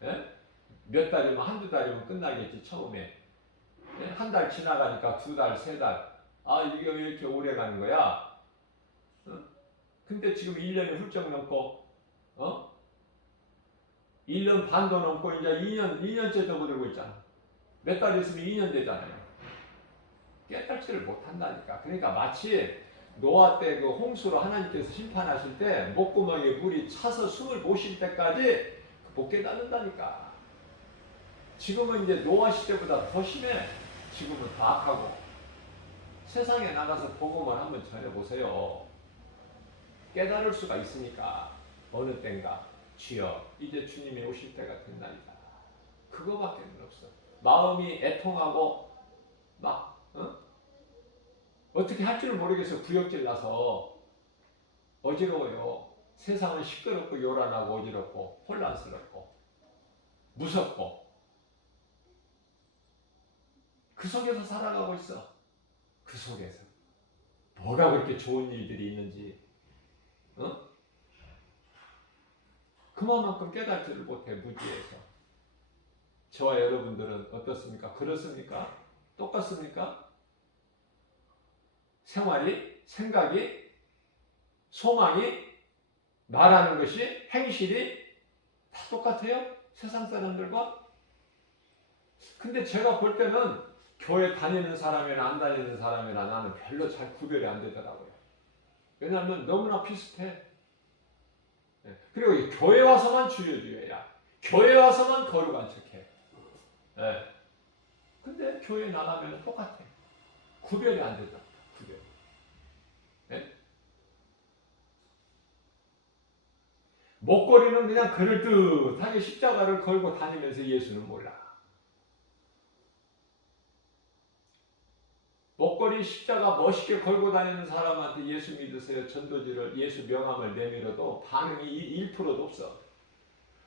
예? 몇 달이면 한두 달이면 끝나겠지 처음에. 예? 한 달 지나가니까 두 달, 세 달. 아 이게 왜 이렇게 오래 가는 거야? 근데 지금 1년이 훌쩍 넘고 1년 반도 넘고 이제 2년째 접어들고 있잖아. 몇 달 있으면 2년 되잖아요. 깨닫지를 못한다니까. 그러니까 마치 노아 때 그 홍수로 하나님께서 심판하실 때 목구멍에 물이 차서 숨을 못 쉴 때까지 못 깨닫는다니까. 지금은 이제 노아 시대보다 더 심해. 지금은 더 악하고. 세상에 나가서 복음을 한번 전해보세요. 깨달을 수가 있으니까. 어느 땐가 주여 이제 주님이 오실 때가 된다니까. 그거밖에 없어. 마음이 애통하고 막 어떻게 할 줄을 모르겠어. 구역질 나서 어지러워요. 세상은 시끄럽고 요란하고 어지럽고 혼란스럽고 무섭고 그 속에서 살아가고 있어. 그 속에서 뭐가 그렇게 좋은 일들이 있는지 그만큼 깨닫지를 못해. 무지해서. 저와 여러분들은 어떻습니까? 그렇습니까? 똑같습니까? 생활이, 생각이, 소망이, 말하는 것이, 행실이 다 똑같아요? 세상 사람들과? 근데 제가 볼 때는 교회 다니는 사람이나 안 다니는 사람이나 나는 별로 잘 구별이 안 되더라고요. 왜냐하면 너무나 비슷해. 그리고 교회 와서만 주여주여야. 교회 와서만 거룩한 척해. 근데 교회 나가면 똑같아. 구별이 안 된다. 구별. 목걸이는 그냥 그럴듯하게 십자가를 걸고 다니면서 예수는 몰라. 목걸이 십자가 멋있게 걸고 다니는 사람한테 예수 믿으세요, 전도지를, 예수 명함을 내밀어도 반응이 1%도 없어.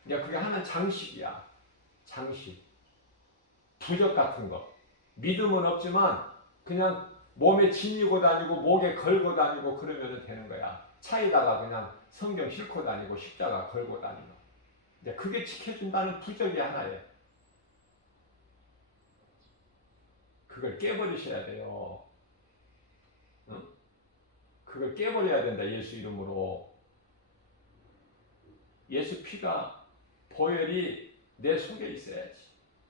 그냥 그게 하나의 장식이야. 장식. 부적 같은 거. 믿음은 없지만 그냥 몸에 지니고 다니고 목에 걸고 다니고 그러면 되는 거야. 차에다가 그냥 성경 싣고 다니고 십자가 걸고 다니고. 이제 그게 지켜준다는 부적이 하나예요. 그걸 깨버리셔야 돼요. 응? 그걸 깨버려야 된다. 예수 이름으로. 예수 피가 보혈이 내 속에 있어야지.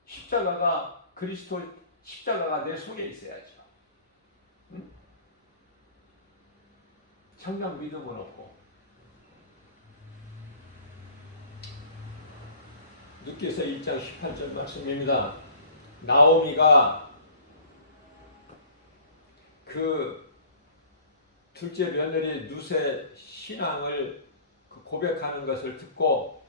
십자가가 그리스도 십자가가 내 속에 있어야죠. 응? 정작 믿음은 없고. 누께서 1장 18절 말씀입니다. 나오미가 그 둘째 며느리 룻의 신앙을 고백하는 것을 듣고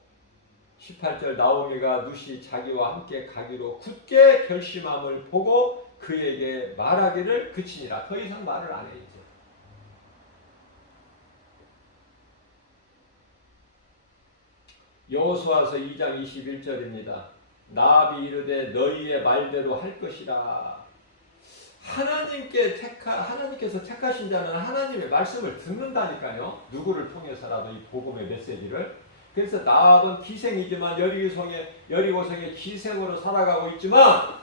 18절 나오미가 룻이 자기와 함께 가기로 굳게 결심함을 보고 그에게 말하기를 그치니라. 더 이상 말을 안 했죠. 여호수아서 2장 21절입니다. 나압이 이르되 너희의 말대로 할 것이라. 하나님께서 택하신 자는 하나님의 말씀을 듣는다니까요. 누구를 통해서라도 이 복음의 메시지를. 그래서 나압은 기생이지만 여리고성의 기생으로 살아가고 있지만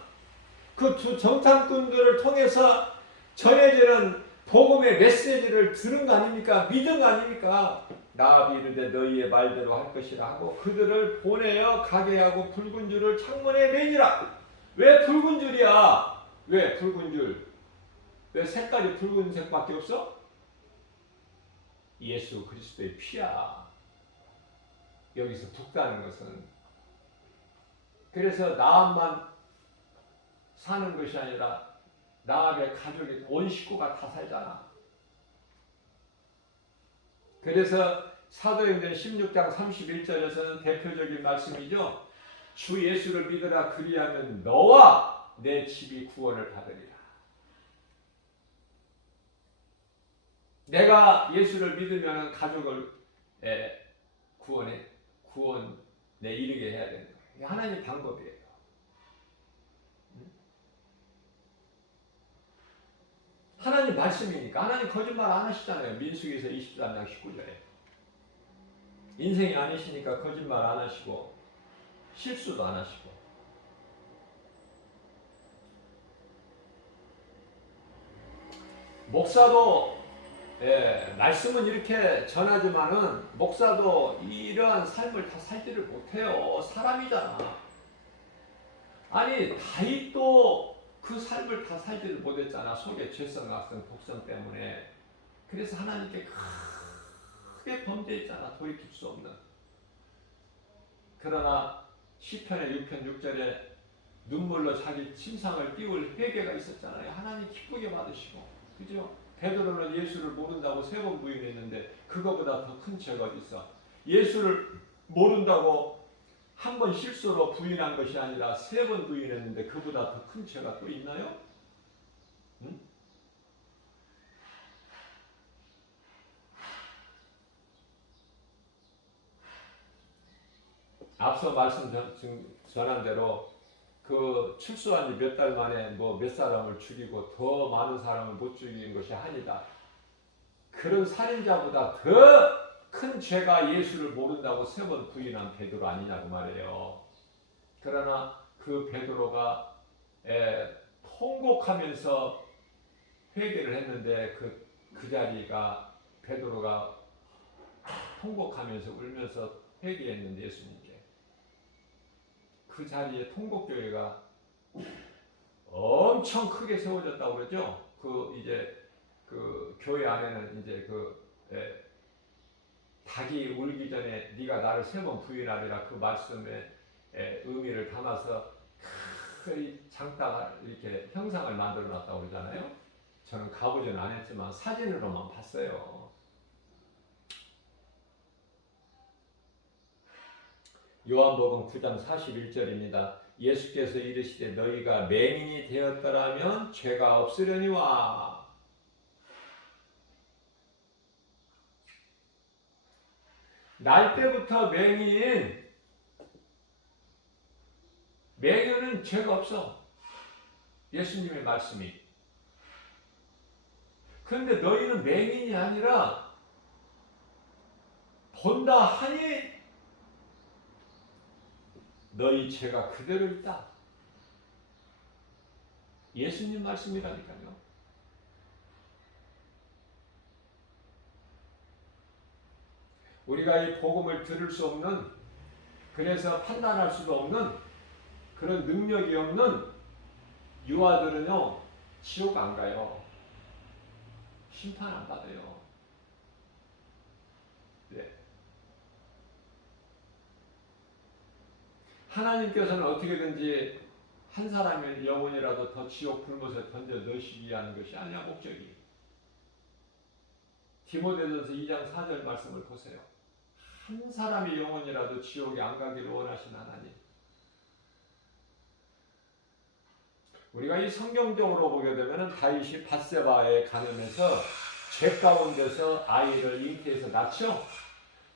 그 두 정탐꾼들을 통해서 전해지는 복음의 메시지를 들은 거 아닙니까? 믿은 거 아닙니까? 나압이 이르되 너희의 말대로 할 것이라 하고 그들을 보내어 가게 하고 붉은 줄을 창문에 매니라. 왜 붉은 줄이야? 왜 붉은 줄? 왜 색깔이 붉은색밖에 없어? 예수 그리스도의 피야. 여기서 붓다는 것은 그래서 나압만 사는 것이 아니라 나압의 가족이 온 식구가 다 살잖아. 그래서 사도행전 16장 31절에서는 대표적인 말씀이죠. 주 예수를 믿으라 그리하면 너와 내 집이 구원을 받으리라. 내가 예수를 믿으면 가족을 구원에 이르게 해야 되는 거예요. 이게 하나님의 방법이에요. 하나님 말씀이니까. 하나님 거짓말 안 하시잖아요. 민수기에서 23장 19절에. 인생이 아니시니까 거짓말 안 하시고 실수도 안 하시고. 목사도 말씀은 이렇게 전하지만은 목사도 이러한 삶을 다 살지를 못해요. 사람이잖아. 아니 다윗도 그 삶을 다 살지를 못했잖아. 속에 죄성, 악성, 독성 때문에. 그래서 하나님께 크게 범죄했잖아. 돌이킬 수 없는. 그러나 시편의 6편 6절에 눈물로 자기 침상을 띄울 회개가 있었잖아요. 하나님 기쁘게 받으시고. 그죠? 베드로는 예수를 모른다고 3번 부인했는데 그거보다 더 큰 죄가 어디 있어? 예수를 모른다고 한 번 실수로 부인한 것이 아니라 3번 부인했는데 그보다 더 큰 죄가 또 있나요? 응? 앞서 말씀 전한 대로 그 출소한 지 몇 달 만에 뭐 몇 사람을 죽이고 더 많은 사람을 못 죽이는 것이 아니다. 그런 살인자보다 더 큰 죄가 예수를 모른다고 3번 부인한 베드로 아니냐고 말이에요. 그러나 그 베드로가 통곡하면서 회개를 했는데 그 자리가 베드로가 통곡하면서 울면서 회개했는데 예수님께 그 자리에 통곡교회가 엄청 크게 세워졌다고 그러죠. 그 교회 안에는 이제 닭이 울기 전에 네가 나를 3번 부인하리라 그 말씀에 의미를 담아서 큰 장딱 이렇게 형상을 만들어 놨다고 그러잖아요. 저는 가보지는 않았지만 사진으로만 봤어요. 요한복음 9장 41절입니다. 예수께서 이르시되 너희가 맹인이 되었더라면 죄가 없으려니와. 날 때부터 맹인은 죄가 없어. 예수님의 말씀이. 그런데 너희는 맹인이 아니라 본다 하니 너희 죄가 그대로 있다. 예수님 말씀이라니까요. 우리가 이 복음을 들을 수 없는, 그래서 판단할 수도 없는 그런 능력이 없는 유아들은요, 지옥 안 가요. 심판 안 받아요. 네. 하나님께서는 어떻게든지 한 사람의 영혼이라도 더 지옥 불못에 던져 넣으시기 위한 것이 아니야, 목적이. 디모데전서 2장 4절 말씀을 보세요. 한 사람의 영혼이라도 지옥에 안 가기를 원하신 하나님. 우리가 이 성경적으로 보게 되면 다윗이 밧세바에 가늠해서 죄 가운데서 아이를 잉태해서 낳죠.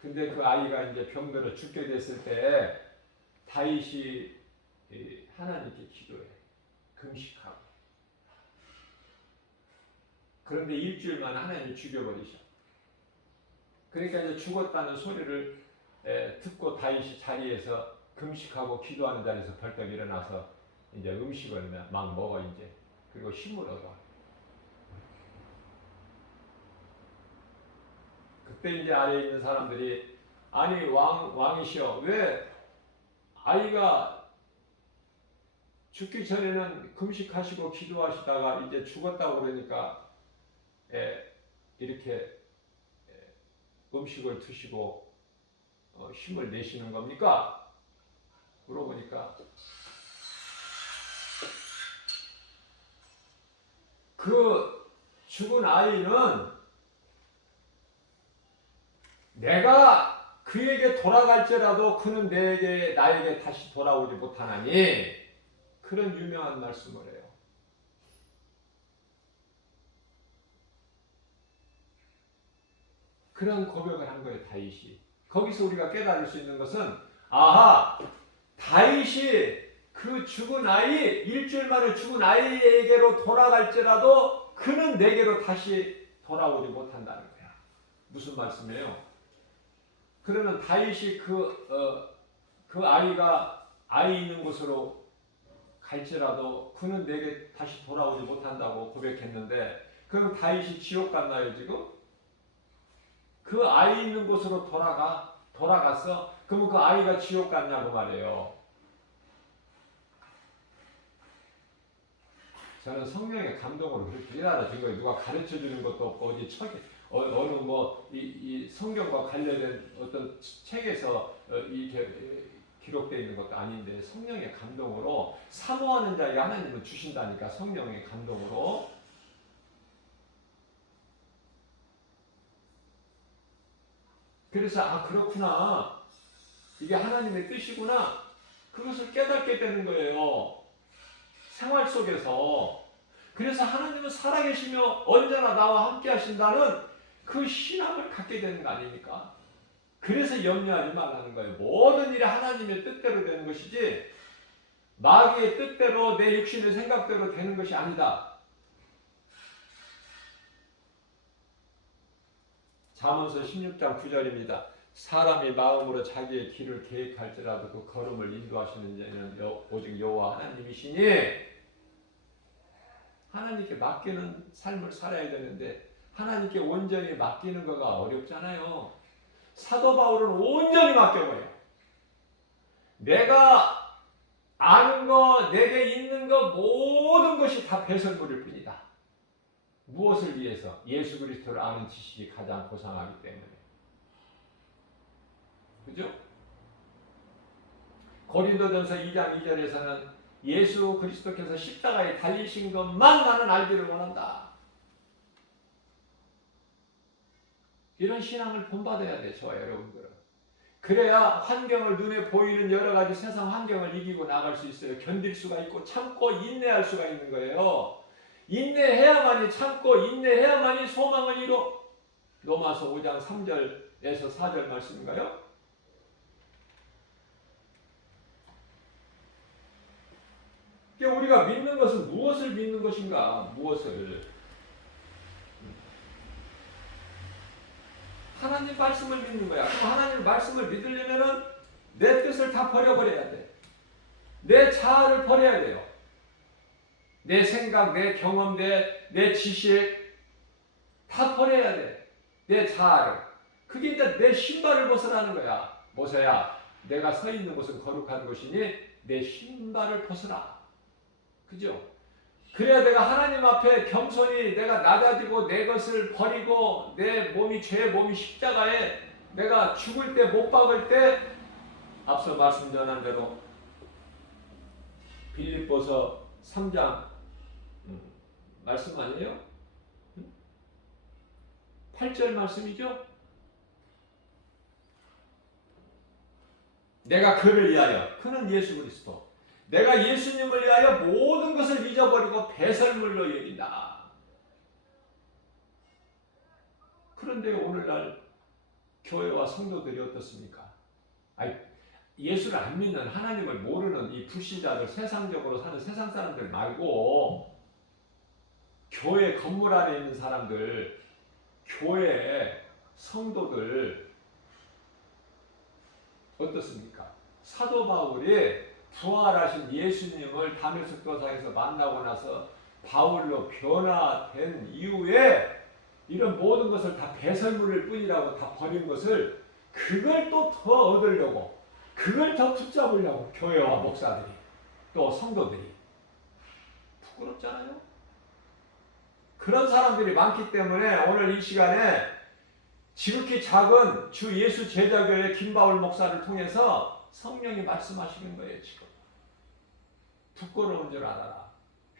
근데 그 아이가 이제 병들어 죽게 됐을 때 다윗이 하나님께 기도해. 금식하고. 그런데 일주일만 하나님이 죽여버리셔. 그러니까 이제 죽었다는 소리를 듣고 다윗이 자리에서 금식하고 기도하는 자리에서 벌떡 일어나서 이제 음식을 막 먹어 이제. 그리고 힘을 얻어. 그때 이제 아래에 있는 사람들이 아니 왕이시여 왜 아이가 죽기 전에는 금식하시고 기도하시다가 이제 죽었다고 그러니까 이렇게 음식을 드시고 힘을 내시는 겁니까? 물어보니까 그 죽은 아이는 내가 그에게 돌아갈지라도 그는 나에게 다시 돌아오지 못하나니 그런 유명한 말씀을 해요. 그런 고백을 한 거예요, 다윗이. 거기서 우리가 깨달을 수 있는 것은 아하, 다윗이 그 죽은 아이, 일주일 만에 죽은 아이에게로 돌아갈지라도 그는 내게로 다시 돌아오지 못한다는 거야. 무슨 말씀이에요? 그러면 다윗이 그 아이가 아이 있는 곳으로 갈지라도 그는 내게 다시 돌아오지 못한다고 고백했는데 그럼 다윗이 지옥 갔나요 지금? 그 아이 있는 곳으로 돌아갔어? 그러면 그 아이가 지옥 갔냐고 말이에요. 저는 성령의 감동으로 그렇게 깨달아진 거예요. 누가 가르쳐 주는 것도 없고 어디 어느 이 성경과 관련된 어떤 책에서 이렇게 기록되어 있는 것도 아닌데 성령의 감동으로 사모하는 자에게 하나님은 주신다니까. 성령의 감동으로. 그래서 그렇구나, 이게 하나님의 뜻이구나, 그것을 깨닫게 되는 거예요, 생활 속에서. 그래서 하나님은 살아계시며 언제나 나와 함께 하신다는 그 신앙을 갖게 되는 거 아닙니까? 그래서 염려하지 말라는 거예요. 모든 일이 하나님의 뜻대로 되는 것이지 마귀의 뜻대로 내 육신의 생각대로 되는 것이 아니다. 잠언서 16장 9절입니다. 사람이 마음으로 자기의 길을 계획할지라도 그 걸음을 인도하시는 자는 오직 여호와 하나님이시니. 하나님께 맡기는 삶을 살아야 되는데 하나님께 온전히 맡기는 거가 어렵잖아요. 사도 바울은 온전히 맡겨버려. 내가 아는 거, 내게 있는 거 모든 것이 다 배설물일 뿐이다. 무엇을 위해서? 예수 그리스도를 아는 지식이 가장 고상하기 때문에. 그죠? 고린도전서 2장 2절에서는 예수 그리스도께서 십자가에 달리신 것만 나는 알기를 원한다. 이런 신앙을 본받아야 돼, 저와 여러분들은. 그래야 환경을, 눈에 보이는 여러 가지 세상 환경을 이기고 나갈 수 있어요. 견딜 수가 있고 참고 인내할 수가 있는 거예요. 인내해야만이 참고 인내해야만이 소망을 이뤄. 로마서 5장 3절에서 4절 말씀인가요? 우리가 믿는 것은 무엇을 믿는 것인가? 무엇을? 하나님 말씀을 믿는 거야. 그럼 하나님 말씀을 믿으려면은 내 뜻을 다 버려버려야 돼. 내 자아를 버려야 돼요. 내 생각, 내 경험, 내 지식 다 버려야 돼. 내 자아를. 그게 이제 내 신발을 벗으라는 거야. 모세야, 내가 서 있는 곳은 거룩한 곳이니 내 신발을 벗으라. 그죠? 그래야 내가 하나님 앞에 겸손히 내가 낮아지고 내 것을 버리고 내 몸이 죄의 몸이 십자가에 내가 죽을 때 못 박을 때 앞서 말씀 전한 대로 빌립보서 3장 말씀 아니에요? 8절 말씀이죠? 내가 그를 위하여, 그는 예수 그리스도, 내가 예수님을 위하여 모든 것을 잊어버리고 배설물로 여긴다. 그런데 오늘날 교회와 성도들이 어떻습니까? 예수를 안 믿는, 하나님을 모르는 이 불신자들, 세상적으로 사는 세상 사람들 말고 교회 건물 안에 있는 사람들, 교회 성도들 어떻습니까? 사도 바울이 부활하신 예수님을 다메섹 도상에서 만나고 나서 바울로 변화된 이후에 이런 모든 것을 다 배설물일 뿐이라고 다 버린 것을 그걸 또 더 얻으려고, 그걸 더 붙잡으려고 교회와 목사들이 또 성도들이 부끄럽잖아요. 그런 사람들이 많기 때문에 오늘 이 시간에 지극히 작은 주 예수 제자교회 김바울 목사를 통해서 성령이 말씀하시는 거예요. 지금 부끄러운 줄 알아라.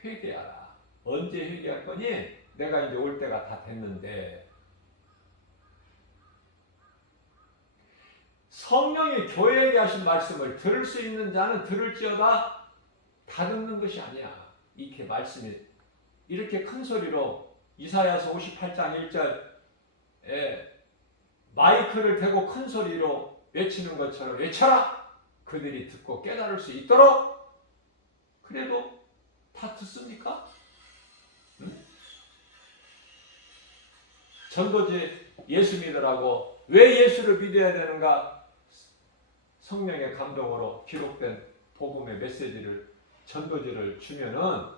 회개하라. 언제 회개할 거니? 내가 이제 올 때가 다 됐는데. 성령이 교회에게 하신 말씀을 들을 수 있는 자는 들을지어다 다 듣는 것이 아니야. 이렇게 말씀이 이렇게 큰 소리로 이사야서 58장 1절에 마이크를 대고 큰 소리로 외치는 것처럼 외쳐라. 그들이 듣고 깨달을 수 있도록. 그래도 다 듣습니까? 응? 전도지 예수 믿으라고 왜 예수를 믿어야 되는가? 성령의 감동으로 기록된 복음의 메시지를 전도지를 주면은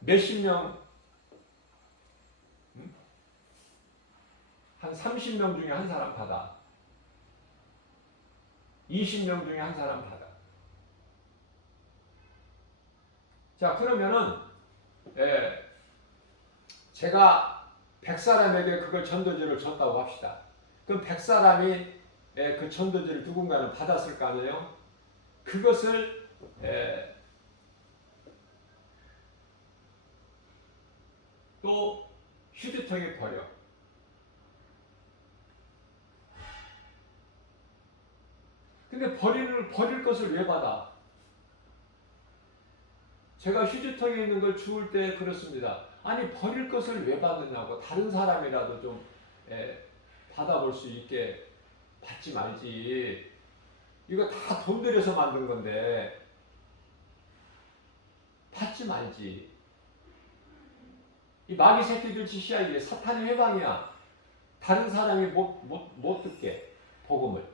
몇십 명, 한 30명 중에 한 사람 받아. 20명 중에 한 사람 받아. 자, 그러면은 제가 100사람에게 그걸 전도지를 줬다고 합시다. 그럼 100사람이 그 전도지를 누군가는 받았을 거 아니에요? 그것을 또 휴지통에 버려. 근데 버릴 것을 왜 받아? 제가 휴지통에 있는 걸 주울 때 그렇습니다. 아니, 버릴 것을 왜 받느냐고. 다른 사람이라도 좀 받아볼 수 있게 받지 말지. 이거 다 돈 들여서 만든 건데 받지 말지. 이 마귀 새끼들 짓이야. 이게 사탄의 회방이야. 다른 사람이 못 듣게 복음을.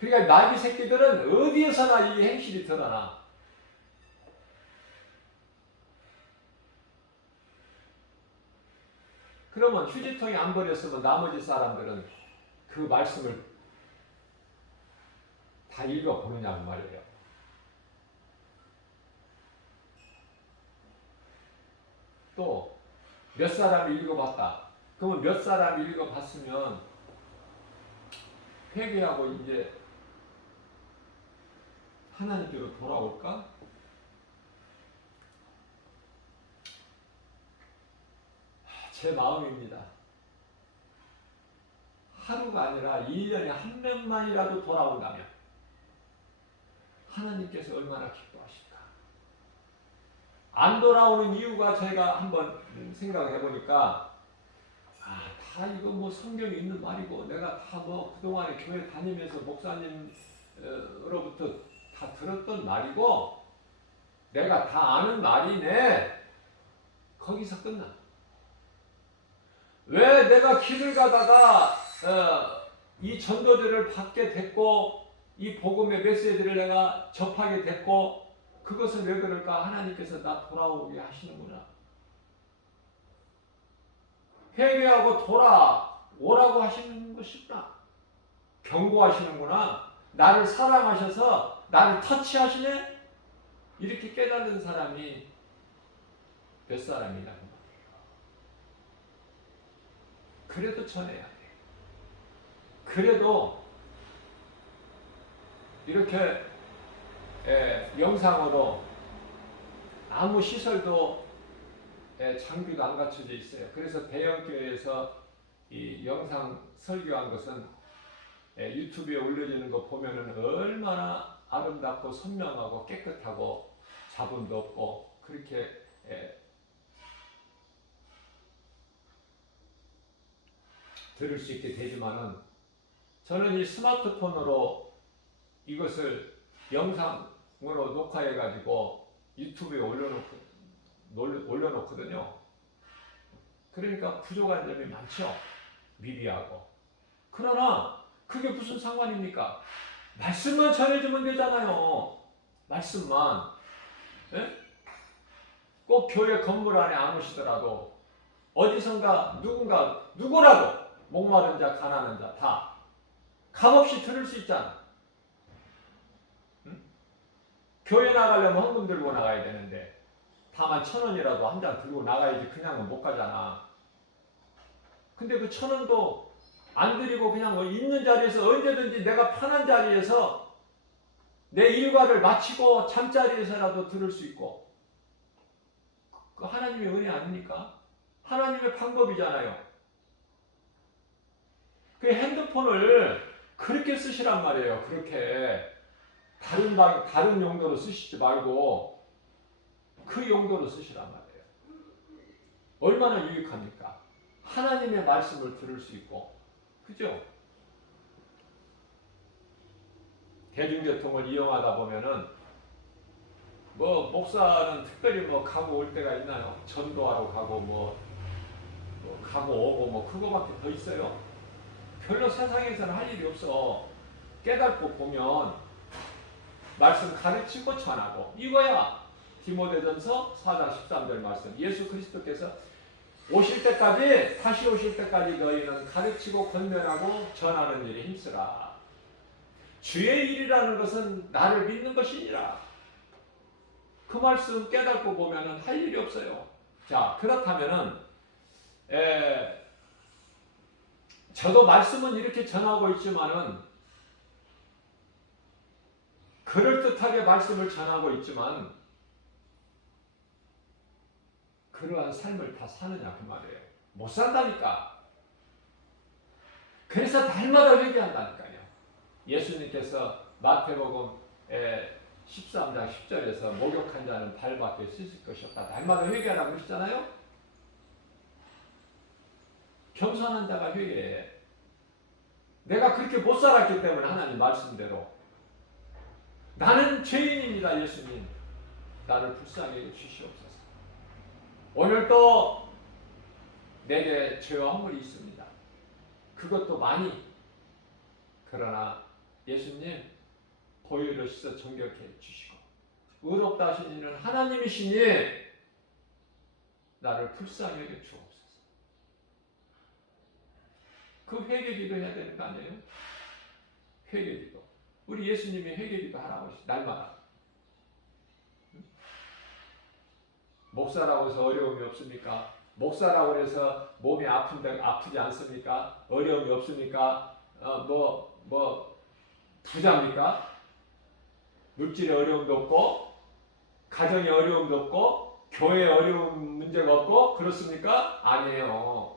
그러니까 마귀 새끼들은 어디에서나 이 행실이 드러나. 그러면 휴지통에 안 버렸으면 나머지 사람들은 그 말씀을 다 읽어보느냐고 말이에요. 또 몇 사람이 읽어봤다. 그러면 몇 사람이 읽어봤으면 회개하고 이제 하나님께로 돌아올까? 제 마음입니다. 하루가 아니라 1년에 한 명만이라도 돌아온다면 하나님께서 얼마나 기뻐하실까? 안 돌아오는 이유가 제가 한번 생각해 보니까 다 이거 뭐 성경에 있는 말이고 내가 다 뭐 그동안에 교회 다니면서 목사님으로부터 다 들었던 말이고 내가 다 아는 말이네. 거기서 끝나. 왜 내가 길을 가다가 이 전도들을 받게 됐고 이 복음의 메시지를 내가 접하게 됐고 그것은 왜 그럴까? 하나님께서 나 돌아오게 하시는구나. 회개하고 돌아오라고 하시는 것이구나. 경고하시는구나. 나를 사랑하셔서 나를 터치하시네. 이렇게 깨닫는 사람이 몇 사람이냐. 그래도 전해야 돼. 그래도 이렇게 영상으로 아무 시설도 장비도 안 갖춰져 있어요. 그래서 대형교회에서 이 영상 설교한 것은 유튜브에 올려지는 거 보면은 얼마나 아름답고 선명하고 깨끗하고 자본도 없고 그렇게 들을 수 있게 되지만은 저는 이 스마트폰으로 이것을 영상으로 녹화해 가지고 유튜브에 올려놓거든요. 그러니까 부족한 점이 많죠. 미비하고. 그러나 그게 무슨 상관입니까? 말씀만 전해주면 되잖아요. 말씀만. 예? 꼭 교회 건물 안에 안 오시더라도 어디선가 누구라도 목마른 자 가난한 자 다 값없이 들을 수 있잖아. 응? 교회 나가려면 헌금 들고 나가야 되는데 다만 1,000원이라도 한 장 들고 나가야지 그냥은 못 가잖아. 근데 그 1,000원도 안 드리고 그냥 있는 자리에서 언제든지 내가 편한 자리에서 내 일과를 마치고 잠자리에서라도 들을 수 있고 그 하나님의 은혜 아닙니까? 하나님의 방법이잖아요. 그 핸드폰을 그렇게 쓰시란 말이에요. 그렇게 다른 용도로 쓰시지 말고 그 용도로 쓰시란 말이에요. 얼마나 유익합니까? 하나님의 말씀을 들을 수 있고, 그죠? 대중교통을 이용하다 보면은 목사는 특별히 가고 올 때가 있나요? 전도하러 가고 가고 오고 그거밖에 더 있어요. 별로 세상에서는 할 일이 없어. 깨닫고 보면 말씀 가르치고 전하고 이거야. 디모데전서 4장 13절 말씀. 예수 그리스도께서 다시 오실 때까지 너희는 가르치고 권면하고 전하는 일에 힘쓰라. 주의 일이라는 것은 나를 믿는 것이니라. 그 말씀 깨닫고 보면은 할 일이 없어요. 자, 그렇다면은 저도 말씀은 이렇게 전하고 있지만은 그럴듯하게 말씀을 전하고 있지만 그러한 삶을 다 사느냐 그 말이에요. 못 산다니까. 그래서 날마다 회개한다니까요. 예수님께서 마태복음 13장 10절에서 목욕한 자는 발밖에 씻을 것이 없다. 날마다 회개하라고 그러시잖아요. 겸손한 자가 회개해. 내가 그렇게 못 살았기 때문에 하나님 말씀대로 나는 죄인입니다. 예수님 나를 불쌍히 여기시옵소서. 오늘도 내게 죄와 허물이 있습니다. 그것도 많이. 그러나 예수님 보혈로 씻어 정결케 해주시고 의롭다 하신 이는 하나님이시니 나를 불쌍히 여겨 주옵소서. 그 회개기도 해야 되는 거 아니에요? 회개기도. 우리 예수님이 회개기도 하라고 하시죠. 날마다. 목사라고 해서 어려움이 없습니까? 목사라고 해서 몸이 아프지 않습니까? 어려움이 없습니까? 부자입니까? 물질에 어려움도 없고 가정에 어려움도 없고 교회에 어려운 문제가 없고 그렇습니까? 아니에요.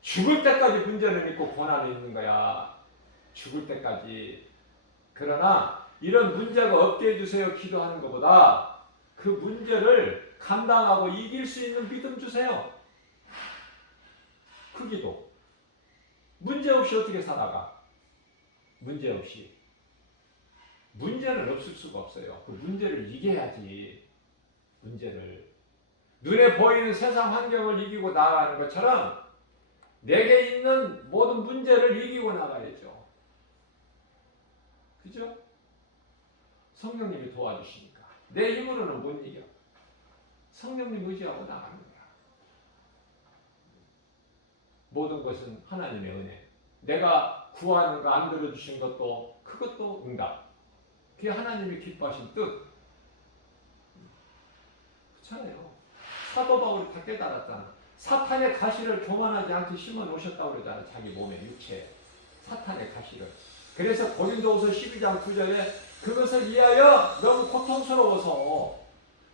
죽을 때까지 문제는 있고 고난이 있는 거야. 죽을 때까지. 그러나 이런 문제가 없게 해주세요 기도하는 것보다 그 문제를 감당하고 이길 수 있는 믿음 주세요. 그 기도. 문제 없이 어떻게 살아가? 문제 없이. 문제는 없을 수가 없어요. 그 문제를 이겨야지. 문제를. 눈에 보이는 세상 환경을 이기고 나아가는 것처럼 내게 있는 모든 문제를 이기고 나가야죠. 그죠? 성령님이 도와주시니까. 내 힘으로는 못 이겨. 성령님 의지하고 나가는 거야. 모든 것은 하나님의 은혜. 내가 구하는 거 안 들어주신 것도 그것도 응답. 그게 하나님이 기뻐하신 뜻. 그렇잖아요. 사도 바울이 다 깨달았잖아. 사탄의 가시를 교만하지 않게 심어 놓으셨다고 그러잖아. 자기 몸에, 육체에. 사탄의 가시를. 그래서 고린도후서 12장 9절에 그것을 위하여 너무 고통스러워서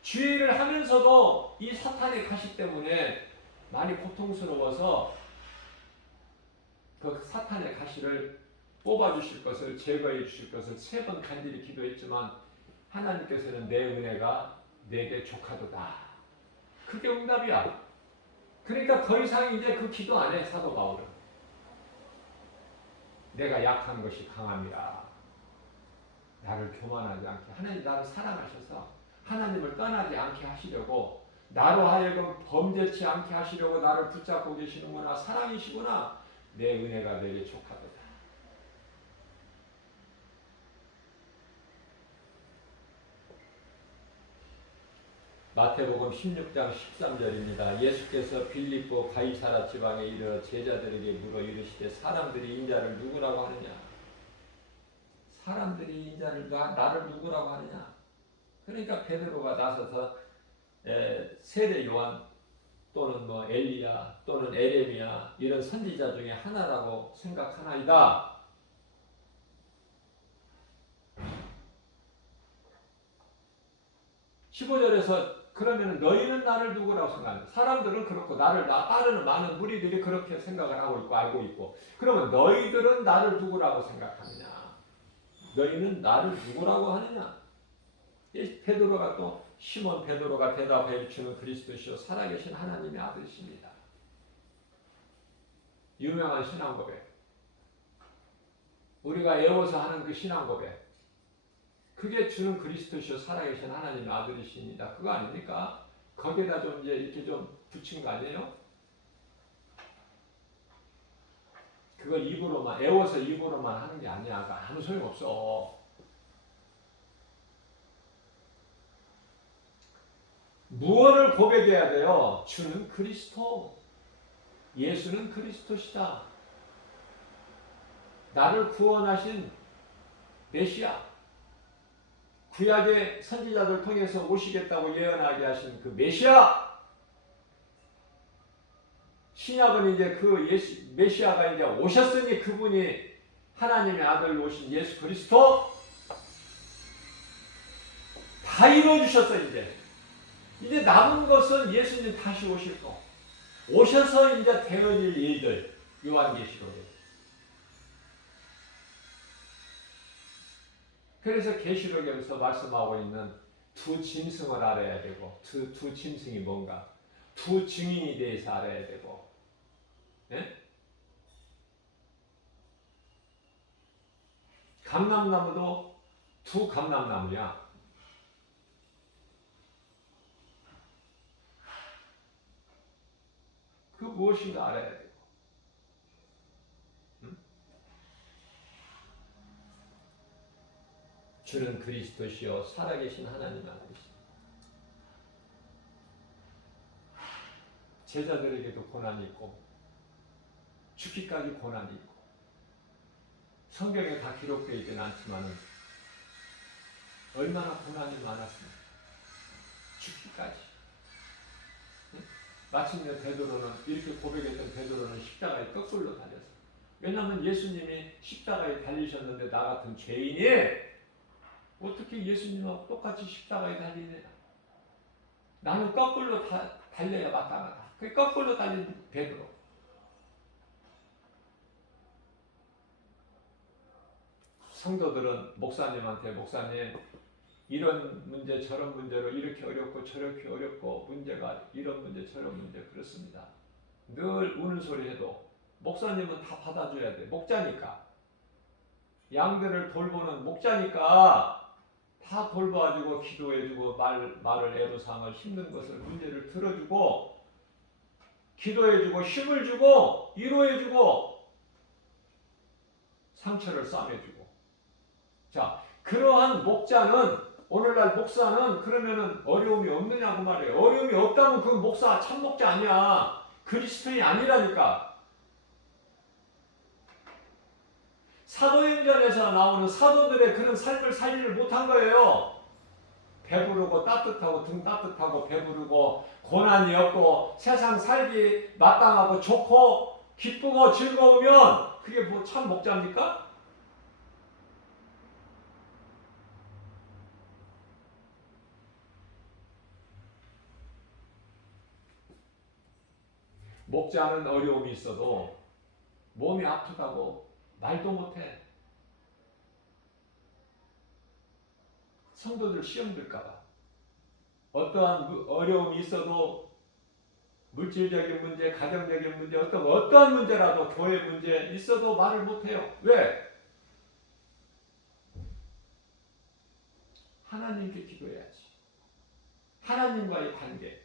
주의를 하면서도 이 사탄의 가시 때문에 많이 고통스러워서 그 사탄의 가시를 뽑아주실 것을, 제거해 주실 것을 3번 간절히 기도했지만 하나님께서는 내 은혜가 내게 족하도다. 그게 응답이야. 그러니까 더 이상 이제 그 기도 안 해, 사도 바울은. 내가 약한 것이 강함이라. 나를 교만하지 않게, 하나님 나를 사랑하셔서 하나님을 떠나지 않게 하시려고, 나로 하여금 범죄치 않게 하시려고 나를 붙잡고 계시는구나. 사랑이시구나. 내 은혜가 내게 족하도다. 마태복음 16장 13절입니다. 예수께서 빌립보 가이사라 지방에 이르러 제자들에게 물어 이르시되 사람들이 인자를 누구라고 하느냐? 사람들이 인자를 나를 누구라고 하느냐? 그러니까 베드로가 나서서 세례 요한 또는 뭐 엘리야 또는 에레미야 이런 선지자 중에 하나라고 생각하나이다. 15절에서 그러면 너희는 나를 누구라고 생각하냐? 사람들은 그렇고 나를 따르는 많은 무리들이 그렇게 생각을 하고 있고 알고 있고, 그러면 너희들은 나를 누구라고 생각하느냐? 너희는 나를 누구라고 하느냐? 베드로가 또 시몬 베드로가 대답해 주는 그리스도시요 살아계신 하나님의 아들이십니다. 유명한 신앙 고백. 우리가 애워서 하는 그 신앙 고백. 그게 주는 그리스도시요 살아계신 하나님의 아들이십니다. 그거 아닙니까? 거기에다 좀 이제 이렇게 좀 붙인 거 아니에요? 그걸 입으로만 애워서 입으로만 하는 게 아니야. 아무 소용 없어. 무엇을 고백해야 돼요? 주는 그리스도. 예수는 그리스도시다. 나를 구원하신 메시아. 구약의 선지자들 통해서 오시겠다고 예언하게 하신 그 메시아. 신약은 이제 그 메시아가 이제 오셨으니 그분이 하나님의 아들로 오신 예수 그리스도 다 이루어주셨어. 이제 남은 것은 예수님 다시 오실 거. 오셔서 이제 되어질 일들. 요한계시록에. 그래서 계시록에서 말씀하고 있는 두 짐승을 알아야 되고, 두 짐승이 뭔가, 두 증인에 대해서 알아야 되고, 예? 감람나무도 두 감람나무야. 그 무엇인가 알아야 되고, 주는 그리스도시요 살아계신 하나님 아들이십니다. 제자들에게도 고난이 있고 죽기까지 고난이 있고 성경에 다 기록되어 있지는 않지만 얼마나 고난이 많았습니까? 죽기까지. 마침내 베드로는 이렇게 고백했던 베드로는 십자가에 거꾸로 달렸어요. 왜냐하면 예수님이 십자가에 달리셨는데 나 같은 죄인이 어떻게 예수님하고 똑같이 십자가에 달리냐? 나는 거꾸로 달려야 마땅하다. 그 거꾸로 달린 베드로. 성도들은 목사님한테 목사님 이런 문제 저런 문제로 이렇게 어렵고 저렇게 어렵고 문제가 이런 문제 저런 문제 그렇습니다. 늘 우는 소리 해도 목사님은 다 받아줘야 돼. 목자니까. 양들을 돌보는 목자니까 다 돌봐주고 기도해주고 말을 애로사항을 힘든 것을 문제를 들어주고 기도해주고 힘을 주고 위로해주고 상처를 싸매주고. 자, 그러한 목자는 오늘날 목사는 그러면은 어려움이 없느냐고 말이에요. 어려움이 없다면 그 목사 참 목자 아니야. 그리스도인이 아니라니까. 사도행전에서 나오는 사도들의 그런 삶을 살지를 못한 거예요. 배부르고 따뜻하고 등 따뜻하고 배부르고 고난이 없고 세상 살기 마땅하고 좋고 기쁘고 즐거우면 그게 뭐 참 목자입니까? 목자는 어려움이 있어도 몸이 아프다고 말도 못해. 성도들 시험 들까봐. 어떠한 어려움이 있어도 물질적인 문제, 가정적인 문제, 어떠한 문제라도 교회 문제 있어도 말을 못해요. 왜? 하나님께 기도해야지. 하나님과의 관계.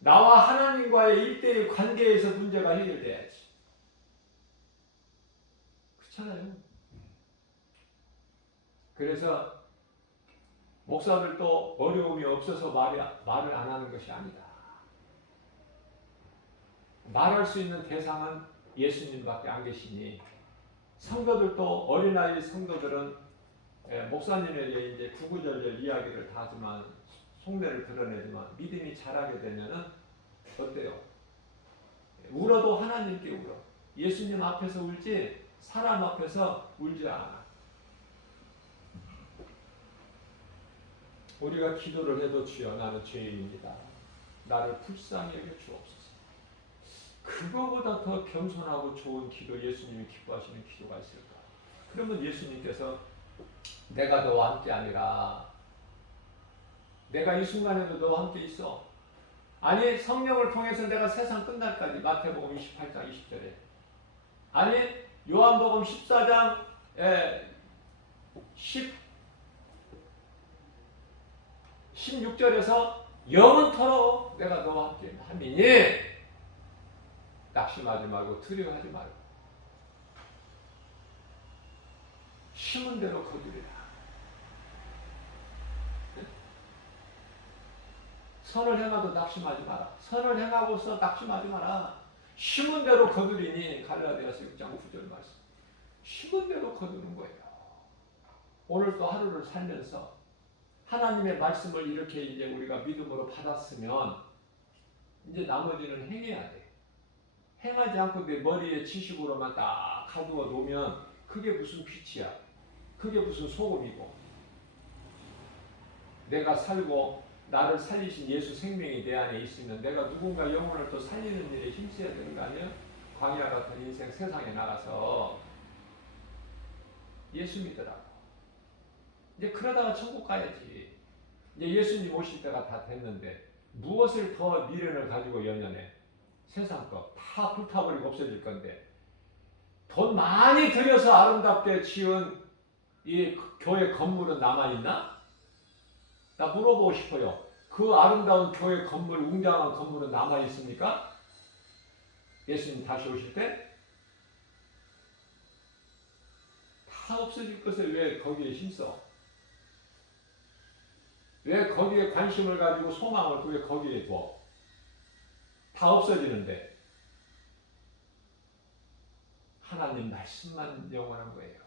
나와 하나님과의 1대1 관계에서 문제가 해결돼야지. 그렇잖아요. 그래서 목사들도 어려움이 없어서 말을 안 하는 것이 아니다. 말할 수 있는 대상은 예수님밖에 안 계시니 성도들도 어린아이 성도들은 목사님에게 이제 구구절절 이야기를 다 하지만 속내를 드러내지만 믿음이 자라게 되면은 어때요? 울어도 하나님께 울어. 예수님 앞에서 울지 사람 앞에서 울지 않아. 우리가 기도를 해도 주여 나는 죄인입니다. 나를 불쌍히 여겨 주옵소서. 그거보다 더 겸손하고 좋은 기도, 예수님이 기뻐하시는 기도가 있을까? 그러면 예수님께서 내가 너와 함께 아니라 내가 이 순간에도 너와 함께 있어. 아니 성령을 통해서 내가 세상 끝날까지 마태복음 28장 20절에 아니 요한복음 14장 16절에서 영원토록 내가 너와 함께 함이니 낙심하지 말고 두려워하지 말고 심은 대로 거두리라. 선을 행하도 낙심하지 마라. 선을 행하고서 낙심하지 마라. 심은 대로 거두리니 갈라디아서 6장 9절 말씀. 심은 대로 거두는 거예요. 오늘 또 하루를 살면서 하나님의 말씀을 이렇게 이제 우리가 믿음으로 받았으면 이제 나머지는 행해야 돼. 행하지 않고 내 머리에 지식으로만 딱 가두어 놓으면 그게 무슨 빛이야. 그게 무슨 소금이고. 내가 살고 나를 살리신 예수 생명이 내 안에 있으면 내가 누군가 영혼을 또 살리는 일에 힘써야 되는 거 아니에요? 광야 같은 인생 세상에 나가서 예수 믿으라고. 이제 그러다가 천국 가야지. 이제 예수님 오실 때가 다 됐는데 무엇을 더 미련을 가지고 연연해? 세상 거 다 불타버리고 없어질 건데 돈 많이 들여서 아름답게 지은 이 교회 건물은 남아있나? 나 물어보고 싶어요. 그 아름다운 교회 건물, 웅장한 건물은 남아있습니까? 예수님 다시 오실 때? 다 없어질 것을 왜 거기에 힘써? 왜 거기에 관심을 가지고 소망을 왜 거기에 둬? 다 없어지는데 하나님 말씀만 영원한 거예요.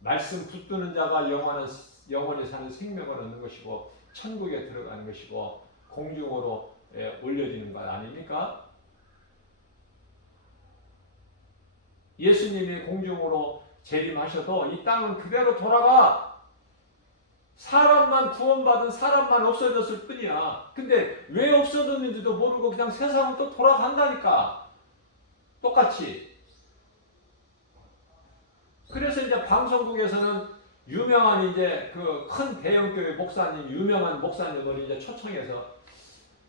말씀 붙드는 자가 영원히 사는 생명을 얻는 것이고 천국에 들어가는 것이고 공중으로 올려지는 것 아닙니까? 예수님이 공중으로 재림하셔도 이 땅은 그대로 돌아가. 사람만 구원받은 사람만 없어졌을 뿐이야. 근데 왜 없어졌는지도 모르고 그냥 세상은 또 돌아간다니까. 똑같이. 그래서 이제 방송국에서는 유명한 이제 그 큰 대형교회 목사님, 유명한 목사님을 이제 초청해서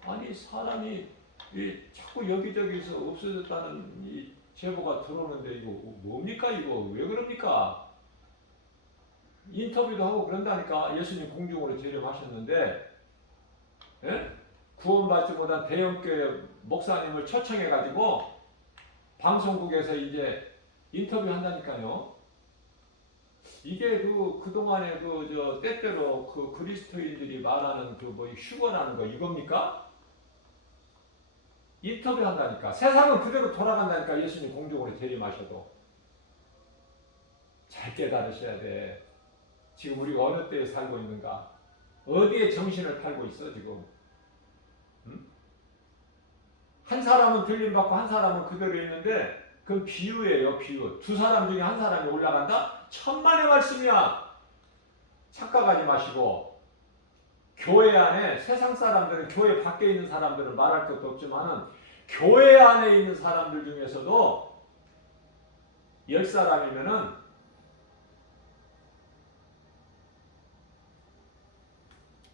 아니 사람이 자꾸 여기저기서 없어졌다는 이 제보가 들어오는데 이거 뭡니까 이거 왜 그럽니까? 인터뷰도 하고 그런다니까. 예수님 공중으로 재림하셨는데, 예? 구원받지 못한 대형교회 목사님을 초청해가지고 방송국에서 이제 인터뷰 한다니까요. 이게 그동안에 때때로 그리스도인들이 말하는 휴거라는 거 이겁니까? 인터뷰 한다니까. 세상은 그대로 돌아간다니까. 예수님 공중으로 재림하셔도. 잘 깨달으셔야 돼. 지금 우리가 어느 때에 살고 있는가? 어디에 정신을 팔고 있어 지금? 응? 한 사람은 들림받고 한 사람은 그대로 있는데 그건 비유예요. 비유. 두 사람 중에 한 사람이 올라간다? 천만의 말씀이야. 착각하지 마시고. 교회 안에 세상 사람들은, 교회 밖에 있는 사람들은 말할 것도 없지만은 교회 안에 있는 사람들 중에서도 10사람이면은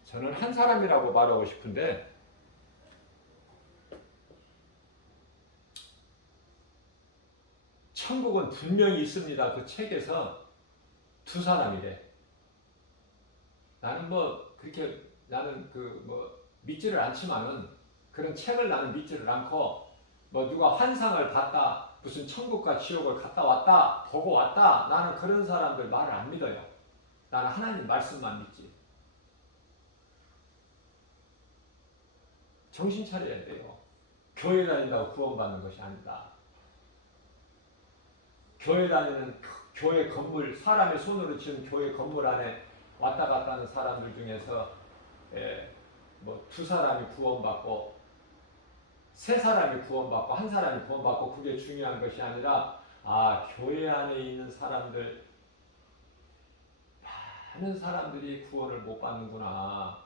저는 한 사람이라고 말하고 싶은데, 천국은 분명히 있습니다. 그 책에서 두 사람이래. 나는 나는 믿지를 않지만은, 그런 책을 나는 믿지를 않고, 누가 환상을 봤다, 무슨 천국과 지옥을 갔다 왔다, 보고 왔다, 나는 그런 사람들 말을 안 믿어요. 나는 하나님 말씀만 믿지. 정신 차려야 돼요. 교회 다닌다고 구원받는 것이 아니다. 교회 다니는 교회 건물, 사람의 손으로 지은 교회 건물 안에 왔다 갔다 하는 사람들 중에서 두 사람이 구원받고 세 사람이 구원받고 한 사람이 구원받고 그게 중요한 것이 아니라, 교회 안에 있는 사람들, 많은 사람들이 구원을 못 받는구나.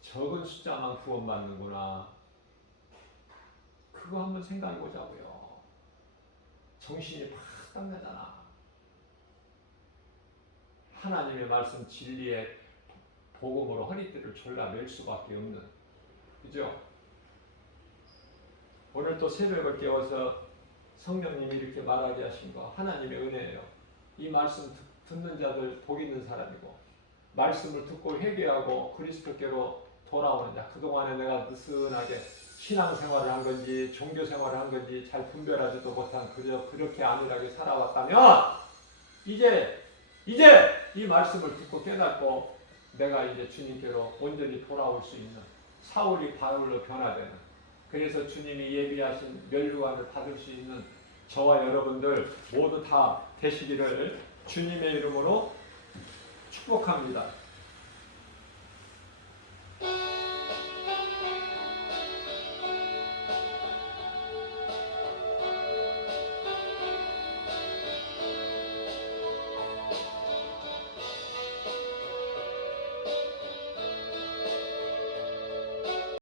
적은 숫자만 구원받는구나. 그거 한번 생각해 보자고요. 정신이 팍 나잖아. 하나님의 말씀 진리의 복음으로 허리띠를 졸라맬 수밖에 없는, 그죠? 오늘 또 새벽을 깨워서 성령님이 이렇게 말하게 하신 거 하나님의 은혜예요. 이 말씀 듣는 자들 복 있는 사람이고, 말씀을 듣고 회개하고 그리스도께로 돌아오는 자. 그동안에 내가 느슨하게 신앙생활을 한 건지 종교생활을 한 건지 잘 분별하지도 못한 그저 그렇게 안일하게 살아왔다면, 이제 이 말씀을 듣고 깨닫고 내가 이제 주님께로 온전히 돌아올 수 있는, 사울이 바울로 변화되는, 그래서 주님이 예비하신 면류관을 받을 수 있는 저와 여러분들 모두 다 되시기를 주님의 이름으로 축복합니다.